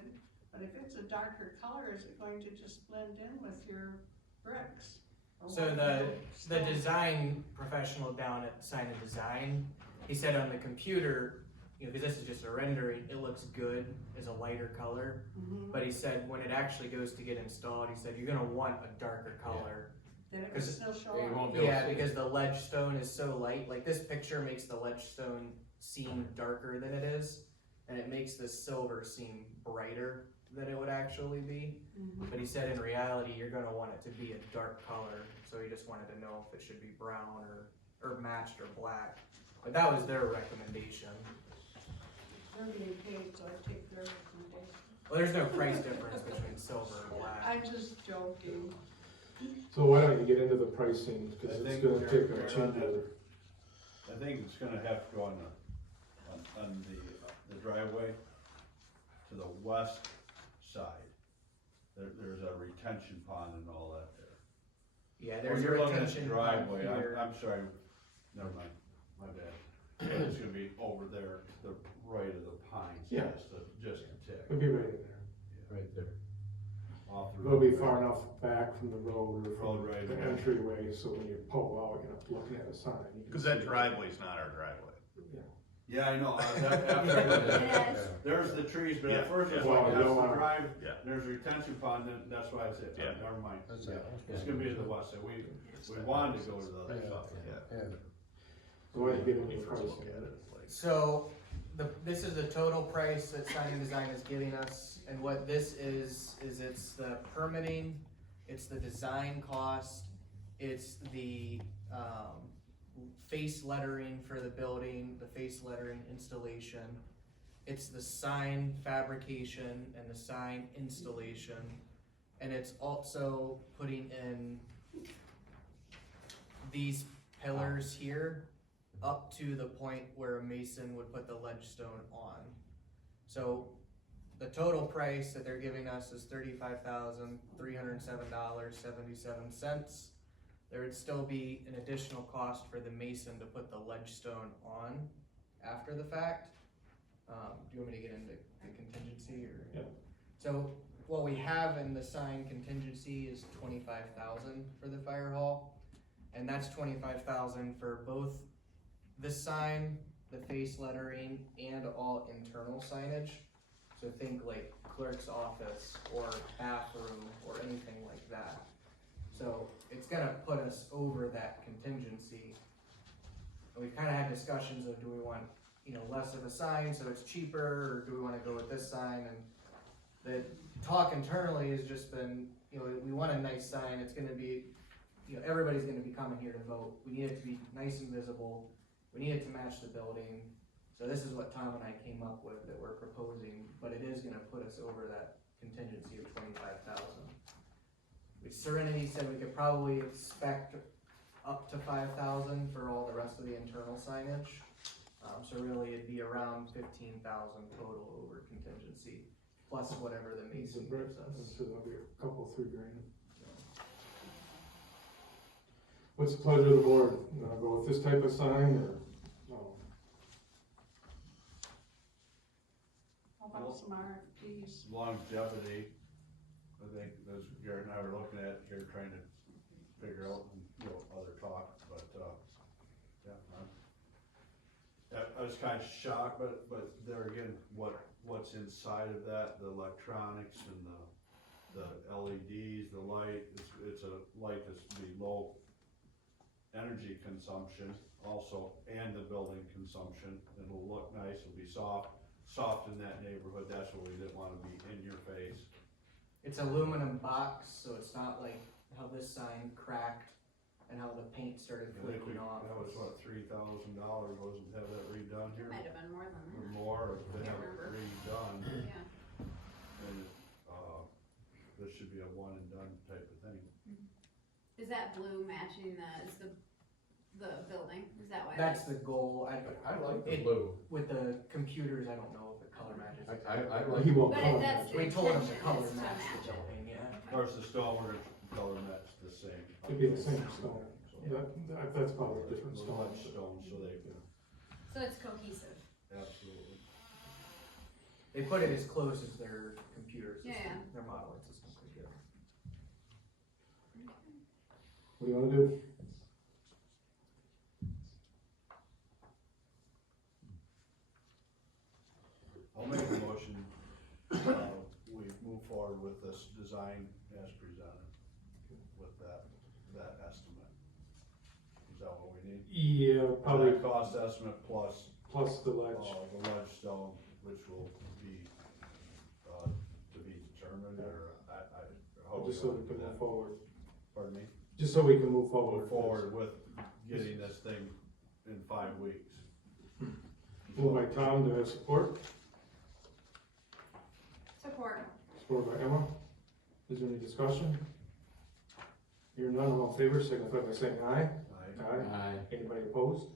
but if it's a darker color, is it going to just blend in with your bricks? Or So what the you stone? design professional down at Sign and Design, he said on the computer, you know, because this is just a rendering, it looks good as a lighter color. Mhm. But he said when it actually goes to get installed, he said you're gonna want a darker color. Then it can 'cause still show Yeah, you up. won't be able to Yeah, see it. because the ledge stone is so light, like this picture makes the ledge stone seem darker than it is, and it makes the silver seem brighter than it would actually be. Mhm. But he said in reality, you're gonna want it to be a dark color, so he just wanted to know if it should be brown or matched or black. But that was their recommendation. They're being paid, so I take their recommendation. Well, there's no price difference between silver and black. I'm just joking. So why don't you get into the pricing, I because it's think gonna we're- take we're a on change. I think it's gonna have to go on the driveway to the west side. There's a retention pond and all that there. Yeah, When there's a you're looking at the retention pond driveway, here. I'm sorry, never mind, my bad. It's gonna be over there to the right of the pines, Yeah. just a tick. It'll be right in there. Right there. Off the It'll be road. far enough back from the road or from Road right the there. entryway, so when you pull out, you're not looking at a sign. You can Cause see that it. driveway's not our driveway. Yeah, I know, Yes. there's the trees, but Yeah, at first it's yeah. like, Well, that's you don't the wanna- drive, Yeah. there's a retention pond, then that's why I said, Yeah. never mind. That's Yeah. it. It's gonna be to the west side, we wanted to go to the other Yeah. side. Yeah. So why don't you get into When you the first look pricing? at it, it's like- So, this is the total price that Sign and Design is giving us, and what this is it's the permitting, it's the design cost, it's the, face lettering for the building, the face lettering installation, it's the sign fabrication and the sign installation, and it's also putting in these pillars here up to the point where a mason would put the ledge stone on. So the total price that they're giving us is $35,307.77. There would still be an additional cost for the mason to put the ledge stone on after the fact. Do you want me to get into the contingency or? Yeah. So what we have in the sign contingency is 25,000 for the fire hall. And that's 25,000 for both the sign, the face lettering, and all internal signage. So think like clerk's office or bathroom or anything like that. So it's gonna put us over that contingency. And we've kinda had discussions of do we want, less of a sign so it's cheaper, or do we wanna go with this sign? And the talk internally has just been, we want a nice sign, it's gonna be, everybody's gonna be coming here to vote. We need it to be nice and visible, we need it to match the building. So this is what Tom and I came up with that we're proposing, but it is gonna put us over that contingency of 25,000. Which Serenity said we could probably expect up to 5,000 for all the rest of the internal signage. So really it'd be around 15,000 total over contingency, plus whatever the It's a mason brick, gives us. so that'll be a couple, $3,000. What's the pleasure of the board? You wanna go with this type of sign, or no? How about some RFPs? Longevity, I think, as Garrett and I were looking at here, trying to figure out, other talk, but, yeah, I was kinda shocked, but there again, what what's inside of that, the electronics and the LEDs, the light, it's a light that's be low energy consumption also, and the building consumption. It'll look nice, it'll be soft in that neighborhood, that's what we didn't wanna be in your face. It's aluminum box, so it's not like how this sign cracked and how the paint started I think flaking off. that was what, $3,000, wasn't, have that redone It here? might have been more than Or that, more, or they Can't have it remember. redone, yeah. and, this should be a one and done type of thing. Is that blue matching the building? Is that why? That's the goal. I like the It- blue. With the computers, I don't know if the color matches. I like. He won't But color that's match. the We told him to intention color is to match match the it. building, yeah. Of course, the stone, we're gonna color match the same. It'd be the same stone. That's probably a different The stone. limestone, so they can, So it's cohesive. absolutely. They put it as close as their computer system, Yeah, yeah. their modeling system could get. What do you wanna do? I'll make a motion, we move forward with this design as presented with that estimate. Is that what we need? Yeah, probably That cost estimate plus, plus the ledge. the ledge stone, which will be, to be determined, or how we Just so we gonna do can move that? forward. Pardon me? Just so we can move forward. Move forward with getting this thing in 5 weeks. Moved by Tom, do I have support? Support. Support by Emma. Is there any discussion? Hearing none, all in favor, signify by saying aye. Aye. Anybody opposed?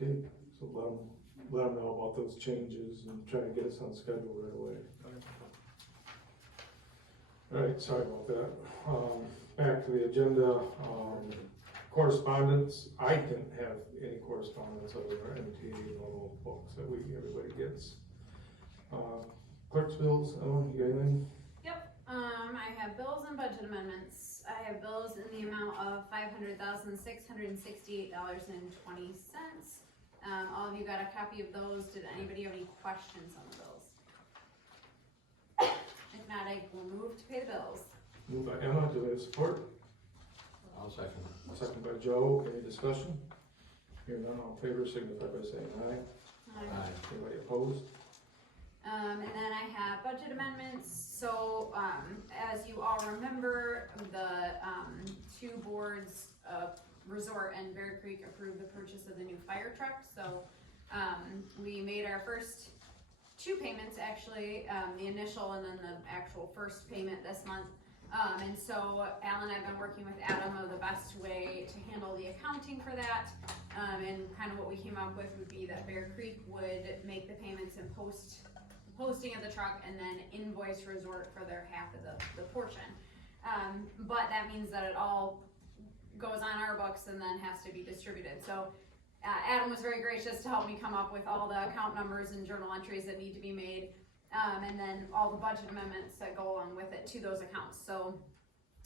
Okay, so let them know about those changes and try to get us on schedule right away. Alright, sorry about that. Back to the agenda, correspondence. I didn't have any correspondence other than our MTA normal books that everybody gets. Clerk's bills, Ellen, you got anything? Yep, I have bills and budget amendments. I have bills in the amount of $500,668.20. All of you got a copy of those. Did anybody have any questions on the bills? If not, I will move to pay the bills. Moved by Emma, do I have support? I'll second. Second by Joe, any discussion? Hearing none, all in favor, signify by saying aye. Aye. Anybody opposed? And then I have budget amendments, so, as you all remember, the, two boards, Resort and Bear Creek approved the purchase of the new fire truck, so, we made our first two payments, actually, the initial and then the actual first payment this month. And so Al and I've been working with Adam of the best way to handle the accounting for that. And kind of what we came up with would be that Bear Creek would make the payments and posting of the truck and then invoice Resort for their half of the portion. But that means that it all goes on our books and then has to be distributed. So Adam was very gracious to help me come up with all the account numbers and journal entries that need to be made. And then all the budget amendments that go along with it to those accounts. So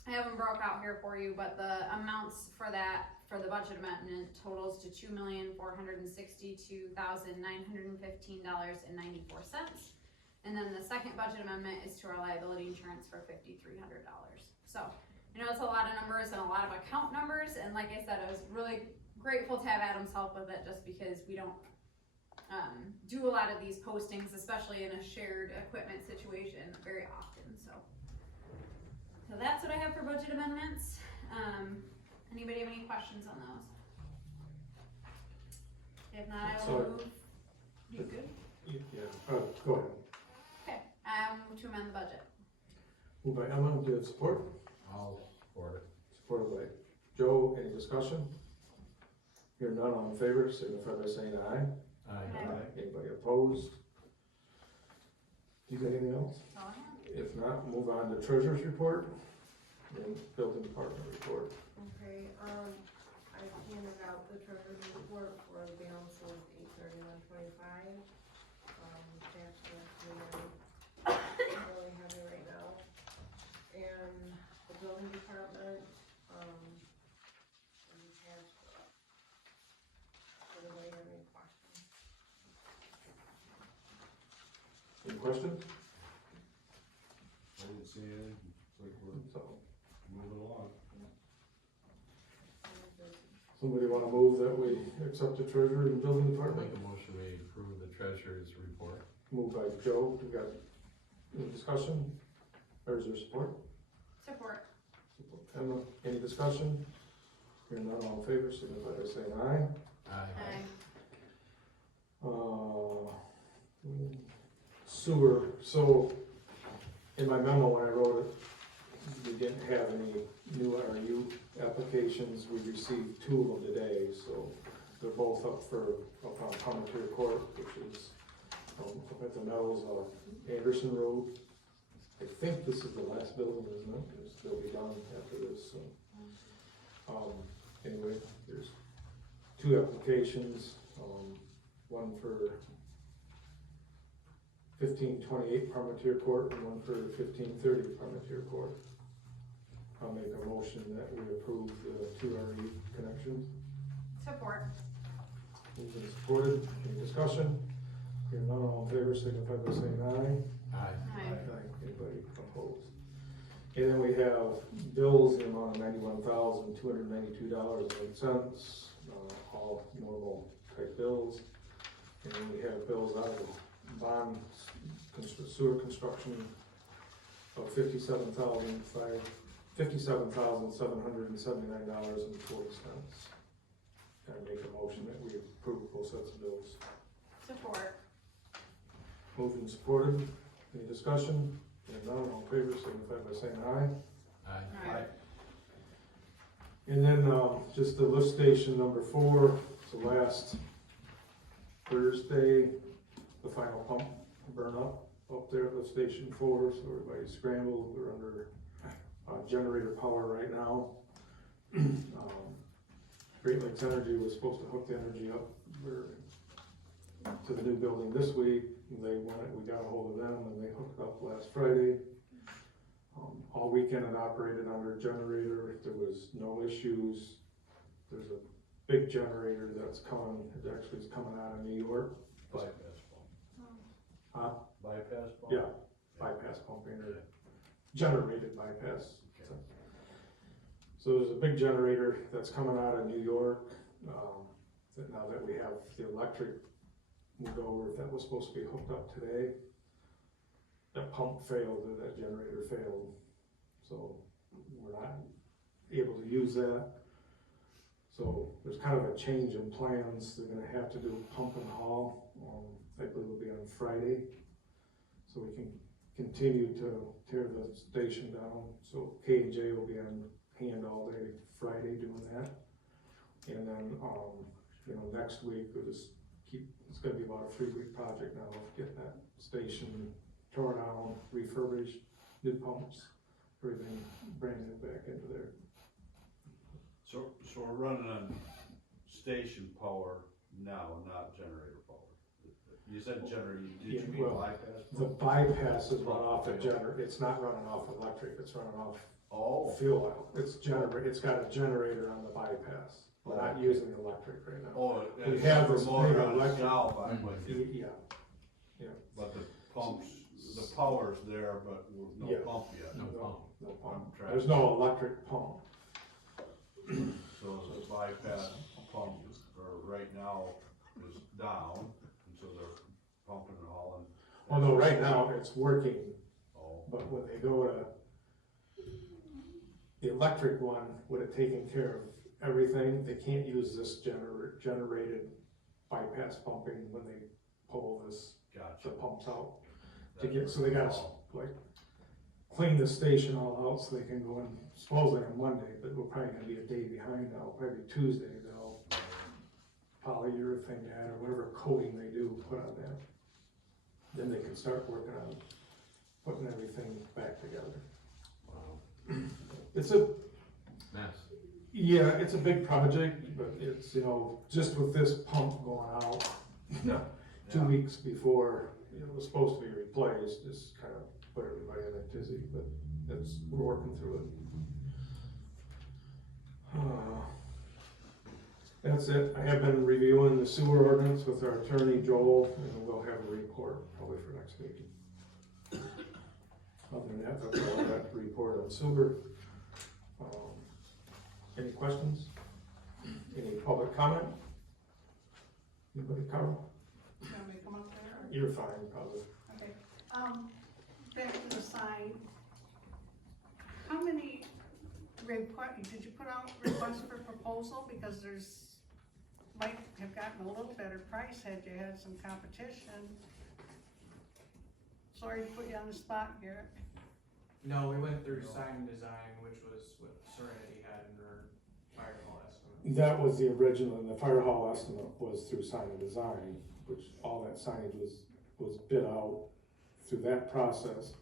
I have them broke out here for you, but the amounts for that, for the budget amendment totals to $2,462,915.94. And then the second budget amendment is to our liability insurance for $5,300. So, you know, it's a lot of numbers and a lot of account numbers. And like I said, I was really grateful to have Adam's help with it just because we don't do a lot of these postings, especially in a shared equipment situation, very often, so that's what I have for budget amendments. Anybody have any questions on those? If not, I will Sorry. move. You good? Yeah, go ahead. Okay, move to amend the budget. Moved by Emma, do you have support? I'll support it. Supported by Joe, any discussion? Hearing none, all in favor, signify by saying aye. Aye. Anybody opposed? You got anything else? That's all I have. If not, move on to treasurer's report and building department report. Okay, I handed out the treasurer's report for the balance of 8/31/25. That's really heavy right now. And the building department, does anybody have any questions? questions? I didn't see anything, it's like we're So, moving along. somebody wanna move that we accept the treasurer and building Make department? a motion, we approve the treasurer's report. Moved by Joe, we got any discussion, or is there support? Support. Emma, any discussion? Hearing none, all in favor, signify by saying aye. Aye. Sewer, so in my memo when I wrote it, we didn't have any new RU applications, we received 2 of them today, so they're both up on Palmetier Court, which is up at the Meadows, Anderson Road. I think this is the last building, isn't it? 'Cause they'll be done after this, so. Anyway, there's 2 applications, one for 1528 Palmetier Court and one for 1530 Palmetier Court. I'll make a motion that we approve the 2 RE connections. Support. Moved and supported, any discussion? Hearing none, all in favor, signify by saying aye. Aye. Aye. Anybody opposed? And then we have bills in the amount of $91,292.08, all normal type bills. And then we have bills out of bond sewer construction of $57,779.40. And I make a motion that we approve both sets of bills. Support. Moved and supported, any discussion? Hearing none, all in favor, signify by saying aye. Aye. And then, just the lift station number 4, so last Thursday, the final pump burned up there at lift station 4, so everybody scrambled, we're under, generator power right now. Great Lakes Energy was supposed to hook the energy up to the new building this week, they wanted, we got a hold of them and they hooked up last Friday. All weekend it operated under a generator, there was no issues. There's a big generator that's coming, it actually is coming out of New York. Bypass pump. Huh? Bypass pump? Yeah, bypass pumping or generated bypass. Okay. So there's a big generator that's coming out of New York, that now that we have the electric moved over, that was supposed to be hooked up today. That pump failed, or that generator failed, so we're not able to use that. So there's kind of a change in plans, they're gonna have to do a pump and haul, I believe it'll be on Friday. So we can continue to tear the station down, so K&J will be on hand all day Friday doing that. And then, next week, it's gonna be about a 3-week project now of getting that station torn down, refurbished, new pumps, everything brand new back into there. So we're running on station power now, not generator power. You said generator, did you mean well, bypass? The bypass is run off a generator, it's not running off electric, it's running off Oh, fuel oil. It's got a generator on the bypass. We're not using electric right now. oh, We it's have a this motor big on electric- itself, I'm with you. Yeah, But the pumps, the power's there, but no Yeah. pump yet. No pump. no pump. I'm trying- There's no electric pump. So the bypass pump right now is down, and so they're pumping and hauling. Well, no, right now it's working, Oh, but when they go to, the electric one would have taken care of everything. They can't use this generated bypass pumping when they pull the gotcha. pumps out. So they gotta like clean the station all out so they can go in supposedly on Monday, but we're probably gonna be a day behind now, probably Tuesday, they'll polyurethane that or whatever coating they do put on that. Then they can start working on putting everything back together. Wow. It's a, Mess. yeah, it's a big project, but it's, just with this pump going out, 2 weeks before it was supposed to be replaced, just kind of put everybody in a tizzy, but we're working through it. That's it. I have been reviewing the sewer ordinance with our attorney Joel, and we'll have a report probably for next meeting. Other than that, that's all I got to report on sewer. Any questions? Any public comment? Anybody, Carl? You want me to come up there? You're fine, probably. Okay, back to the sign. How many did you put out requests for proposal? Because might have gotten a little better price had you had some competition. Sorry to put you on the spot, Garrett. No, we went through sign design, which was what Serenity had in their fire hall estimate. That was the original, and the fire hall estimate was through sign and design, which all that signage was bid out through that process.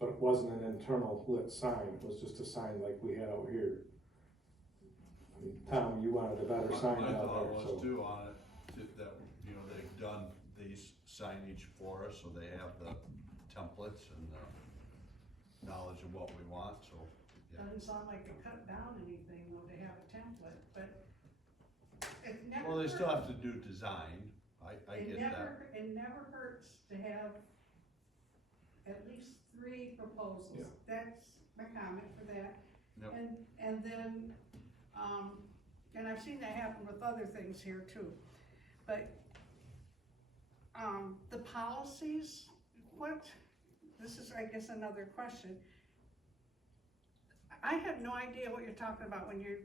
But it wasn't an internal lit sign, it was just a sign like we had out here. I mean, Tom, you wanted a better sign My out thought there, was so. too on it, that, you know, they've done these signage for us, so they have the templates and the knowledge of what we want, so. Yeah. Doesn't sound like it cut down anything though to have a template, but it never. Well, they still have to do design, I get that. It never hurts to have at least 3 proposals. Yeah. That's my comment for that. Yep. And then, and I've seen that happen with other things here too. But, the policies, this is, I guess, another question. I have no idea what you're talking about when you're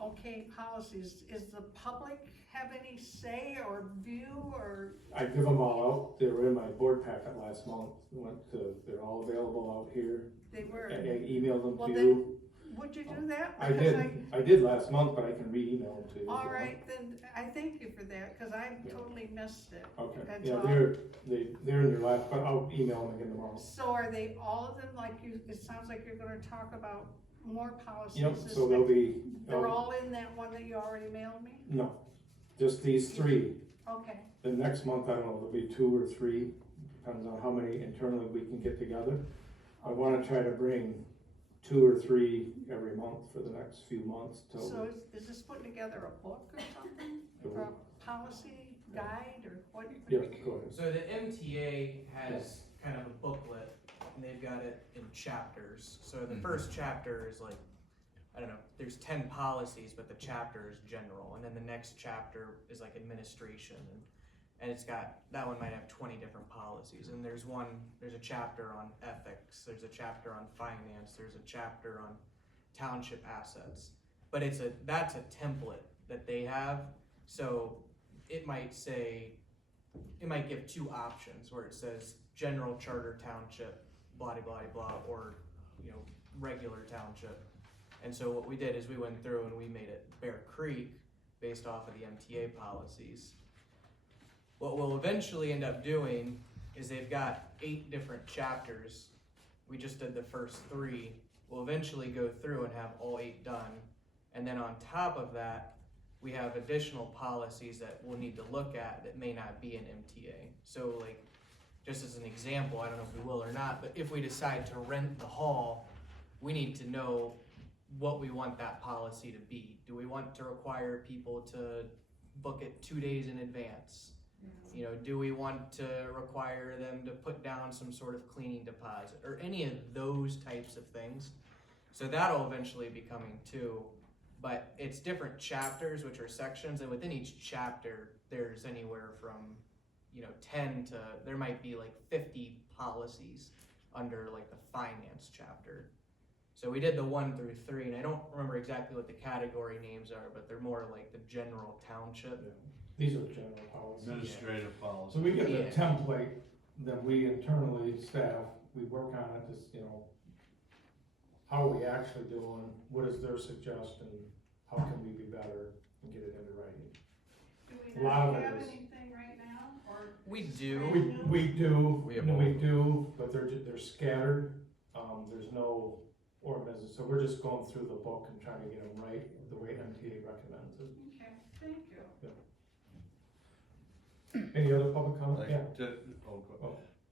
okay policies. Is the public have any say or view or? I give them all out, they were in my board packet last month, they're all available out here. They were. I emailed them Well, to then, you. would you do that? I Because did last month, but I can re-email them to you. if All you want. right, then I thank you for that, cause I Yeah. totally missed it. Okay, That's yeah, all. they're in your last, but I'll email them again tomorrow. So are they all of them, like it sounds like you're gonna talk about more policies? Yep, this so they'll week. be, They're all in that one that you already mailed me? no, just these 3. Okay, The next month, I don't know, there'll be 2 or 3, depends on how many internally we can get together. I wanna try to bring 2 or 3 every month for the next few months till. so is this putting together a book or something? Or a policy guide or what? Yeah, go ahead. So the MTA has kind of a booklet, and they've got it in chapters. So the first chapter is like, I don't know, there's 10 policies, but the chapter is general, and then the next chapter is like administration, and it's got, that one might have 20 different policies, and there's a chapter on ethics, there's a chapter on finance, there's a chapter on township assets, but that's a template that they have, so it might give 2 options, where it says general charter township, blah, blah, blah, or, you know, regular township. And so what we did is we went through and we made it Bear Creek based off of the MTA policies. What we'll eventually end up doing is they've got 8 different chapters. We just did the first 3. We'll eventually go through and have all 8 done. And then on top of that, we have additional policies that we'll need to look at that may not be in MTA. So like, just as an example, I don't know if we will or not, but if we decide to rent the hall, we need to know what we want that policy to be. Do we want to require people to book it 2 days in advance? You know, do we want to require them to put down some sort of cleaning deposit or any of those types of things? So that'll eventually be coming too, but it's different chapters, which are sections, and within each chapter, there's anywhere from, 10 to, there might be like 50 policies under like the finance chapter. So we did the 1 through 3, and I don't remember exactly what the category names are, but they're more like the general township. These are general policies. Administrative policy. So we get the Yeah. template that we internally staff, we work on it, just, how are we actually doing, what is their suggestion, how can we be better and get it into writing. Do we A lot not of it have is- anything right now, or? We do. We do, We have no, we both. do, but they're scattered, there's no organization, so we're just going through the book and trying to get them right, the way MTA recommends it. Okay, thank you. Any other public comment? Like, Yeah.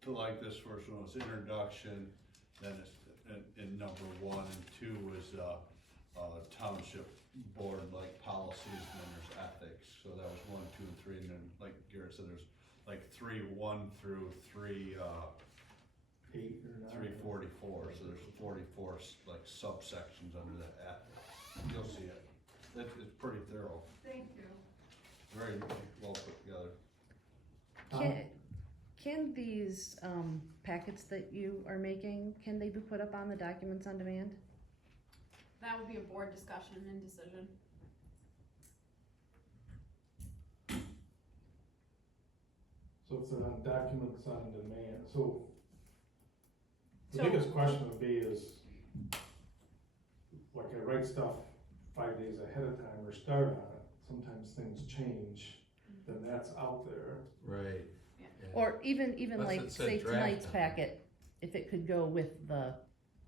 to like this first one was introduction, then it's, in number 1 and 2 is, township board like policies, and then there's ethics, so that was 1, 2, and 3, and then like Garrett said, there's like 3, 1 through 3, 8 or 9. 344, so there's 44 like subsections under that. You'll see it. It's pretty thorough, Thank you. very well put together. Can these, packets that you are making, can they be put up on the documents on demand? That would be a board discussion and decision. So if they're on documents on demand, so the So- biggest question would be is, like I write stuff 5 days ahead of time or start on it, sometimes things change, then that's out there. Right. Yeah. Yeah. Or even Unless like, it said say draft tonight's on it. packet, if it could go with the,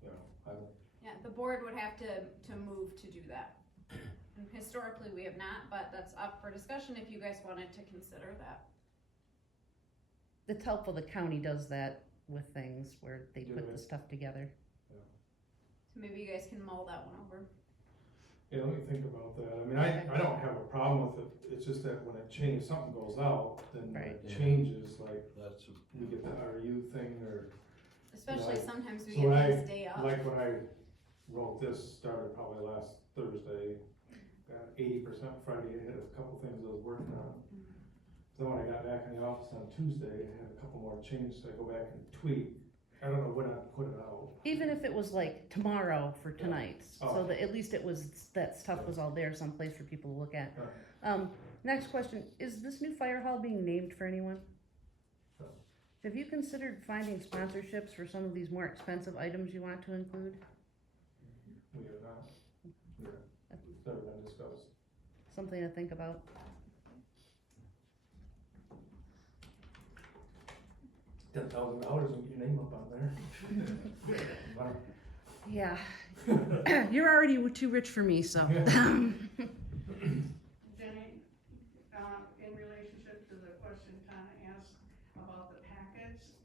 You know, I don't, Yeah, the board would have to move to do that. And historically, we have not, but that's up for discussion if you guys wanted to consider that. it's helpful, the county does that with things where they Do put they? the stuff together. So maybe you guys can mull that one over. yeah, let me think about that. I mean, I don't have a problem with it, it's just that when it changes, something goes out, then when Right. it Yeah. changes, like, That's, we get the RU thing, or, Especially Right. sometimes we So get I- things day up. like when I wrote this, started probably last Thursday, got 80% Friday, I had a couple things I was working on. Then when I got back in the office on Tuesday, I had a couple more changes, so I go back and tweak. I don't know when I put it out. Even if it was like tomorrow for tonight, so Oh. that at least it was, that stuff was all there someplace for people to look at. Right. Next question, is this new fire hall being named for anyone? No. Have you considered finding sponsorships for some of these more expensive items you want to include? We have not, yeah, it's never been discussed. Something to think about. $10,000 and get your name up on there. Fine. Yeah, you're already too rich for me, so. Jenny, in relationship to the question Tana asked about the packets,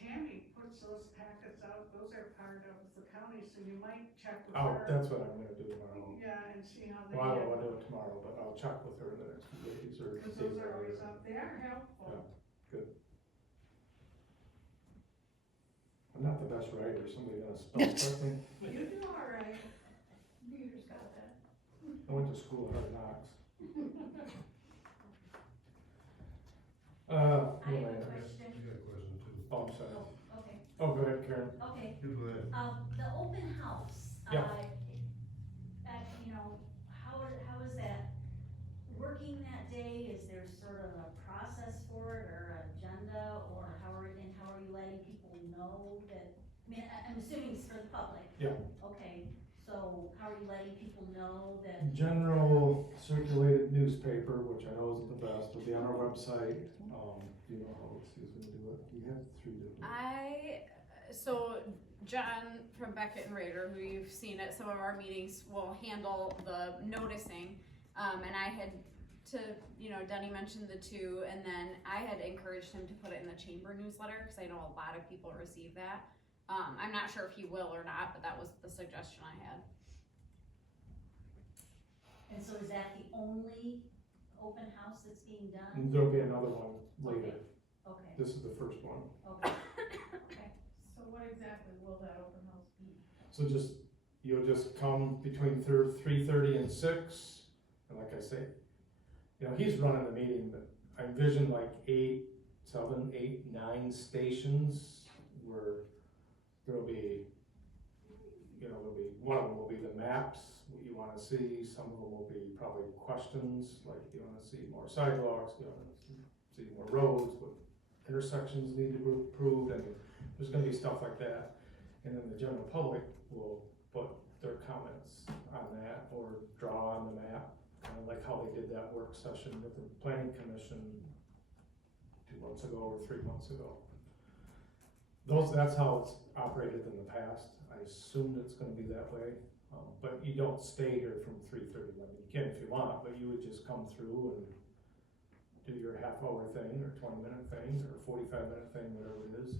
Tammy puts those packets out, those are part of the county, so you might check with Oh, her. that's what I'm gonna do tomorrow. Yeah, and see how they Well, I don't get, wanna do it tomorrow, but I'll check with her in the next few days or. because those are always up, they are helpful. I'm not the best writer, somebody gonna spell check me. You do all right. You just got that. I went to school at Hard Knocks. I have a wait a minute. question. Oh, I'm sorry. Oh, okay, Oh, go ahead, Karen. okay. go ahead. The open house. Yeah. You know, how is that working that day? Is there sort of a process for it or agenda, or how are you letting people know that, I mean, I'm assuming it's for the public. Yeah. Okay, so how are you letting people know that, General circulated newspaper, which I know isn't the best, will be on our website. Do you know how it's gonna do it? We have 3 different. So John from Beckett and Rader, who you've seen at some of our meetings, will handle the noticing. And I had Denny mentioned the 2, and then I had encouraged him to put it in the chamber newsletter, because I know a lot of people receive that. I'm not sure if he will or not, but that was the suggestion I had. and so is that the only open house that's being done? And there'll be another one later. Okay, This is the first one. okay, okay. So what exactly will that open house be? So you'll just come between 3:30 and 6, and like I say, you know, he's running the meeting, but I envision like 8, 7, 8, 9 stations where there'll be, you know, one of them will be the maps, what you wanna see, some of them will be probably questions, like you wanna see more sidewalks, you wanna see more roads, what intersections need to be improved, and there's gonna be stuff like that. And then the general public will put their comments on that or draw on the map, kind of like how they did that work session with the planning commission 2 months ago or 3 months ago. That's how it's operated in the past. I assumed it's gonna be that way, but you don't stay here from 3:30. I mean, you can if you want, but you would just come through and do your half-hour thing or 20-minute thing or 45-minute thing, whatever it is.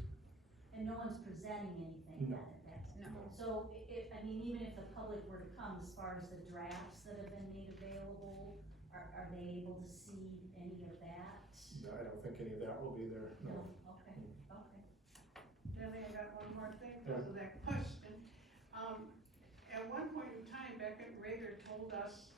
And no one's presenting anything No. then at that time? No. So I mean, even if the public were to come, as far as the drafts that have been made available, are they able to see any of that? No, I don't think any of that will be there, no. Okay, okay. Denny, I got one more thing because of that question. At one point in time, Beckett Rager told us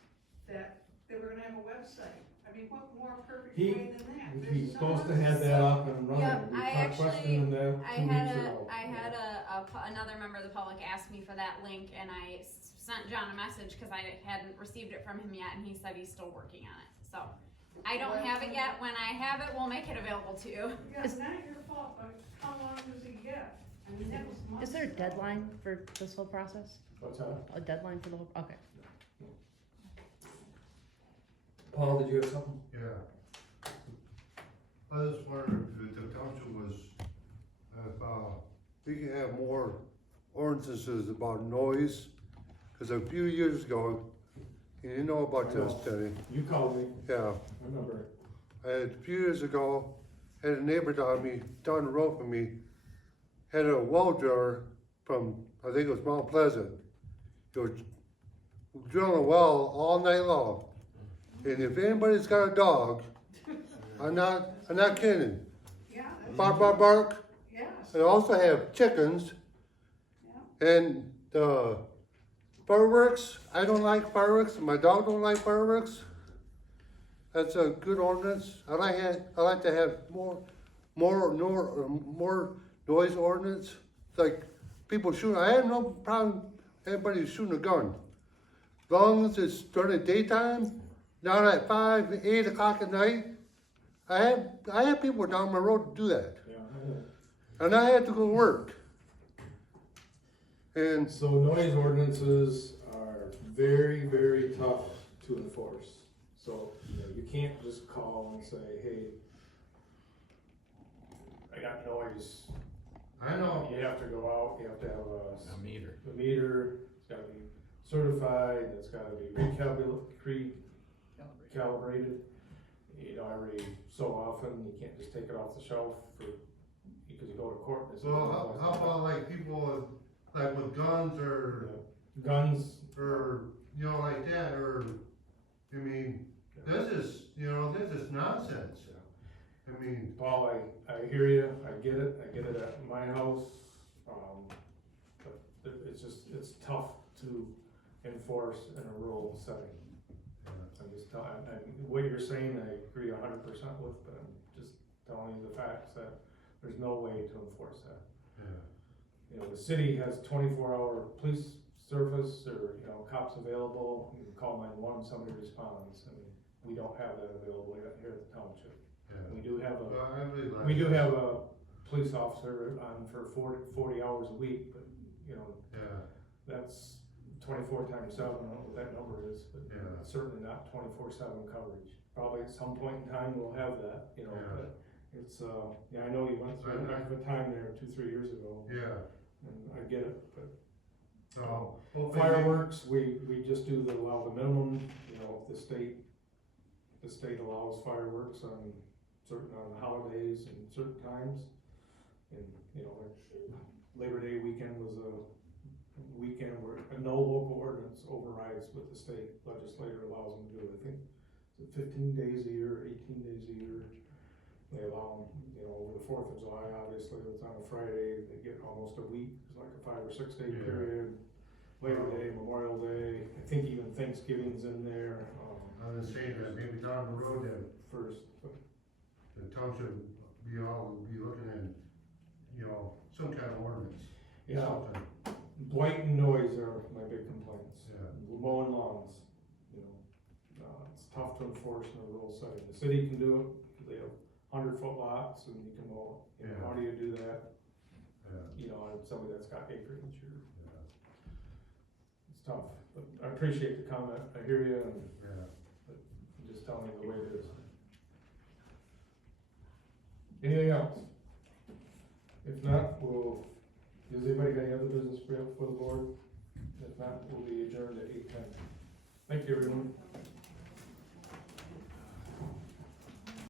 that they were gonna have a website. I mean, what more perfect way than that? There's He's no supposed to other have that site. up and running. Yep, We I talked actually- questioning that I 2 had weeks a, ago. I had another member of the public ask me for that link, and I sent John a message, cause I hadn't received it from him yet, and he said he's still working on it, so. I don't have it yet, when I have it, we'll make it available to you. Yeah, it's not your fault, but how long does he get? I mean, that was months Is there a ago. deadline for this whole process? What's that? A deadline for the whole, okay. Paul, did you have something? Yeah. I just wondered if the township was, if, we could have more ordinances about noise, cause a few years ago, you know about this, Teddy, You called me, yeah. I remember. A few years ago, had a neighbor down the road from me, had a well driller from, I think it was Mount Pleasant. He was drilling a well all night long. And if anybody's got a dog, I'm not kidding. Yeah, that's, Bark, bark, bark. yes, I also have chickens. yeah. And fireworks, I don't like fireworks, my dog don't like fireworks. That's a good ordinance. I like to have more noise ordinance. It's like people shooting, I have no problem anybody shooting a gun. As long as it's during the daytime, not at 5, 8 o'clock at night. I have people down my road to do that. Yeah, I know. And I had to go to work. And So noise ordinances are very, very tough to enforce. So, you know, you can't just call and say, hey, I got noise. I know. You have to go out, you have to have A meter. a meter, it's gotta be certified, it's gotta be recalibrated. You know, every so often, you can't just take it off the shelf because you go to court. and it's- So how about like people with guns or Guns, you know, like that, or, I mean, this is nonsense. I mean, Paul, I hear you, I get it at my house, but it's tough to enforce in a rural setting. I'm just what you're saying, I agree 100% with, but I'm just telling you the facts that there's no way to enforce that. You know, the city has 24-hour police service, or, you know, cops available, you can call 911, somebody responds. I mean, we don't have that available yet here at the township. We do have a police officer on for 40 hours a week, but, you know, that's 24 times 7, I don't know what that number is, but it's certainly not 24/7 coverage. Probably at some point in time we'll have that, you know, but it's, I know you went through a heck of a time there 2-3 years ago. And I get it, but so fireworks, we just allow the minimum, you know, the state allows fireworks on holidays and certain times. And, you know, Labor Day weekend was a weekend where no local ordinance overrides what the state legislature allows them to do. I think it's 15 days a year, 18 days a year. They allow them, you know, over the 4th of July, obviously, it's on a Friday, they get almost a week, it's like a 5 or 6 day period. Labor Day, Memorial Day, I think even Thanksgiving's in there. I was saying that maybe down the road that First, the township be looking at, you know, some kind of ordinance. yeah, Something. blight and noise are my big complaints. Yeah. Mowing lawns, you know, it's tough to enforce in a rural setting. The city can do it, because they have 100-foot lots and you can mow it. You know, how do you do that? You know, on somebody that's got acreage, or, it's tough. But I appreciate the comment, I hear you, and I'm just telling you the way it is. Anything else? If not, does anybody got any other business for the board? If not, we'll be adjourned at 8:10. Thank you, everyone.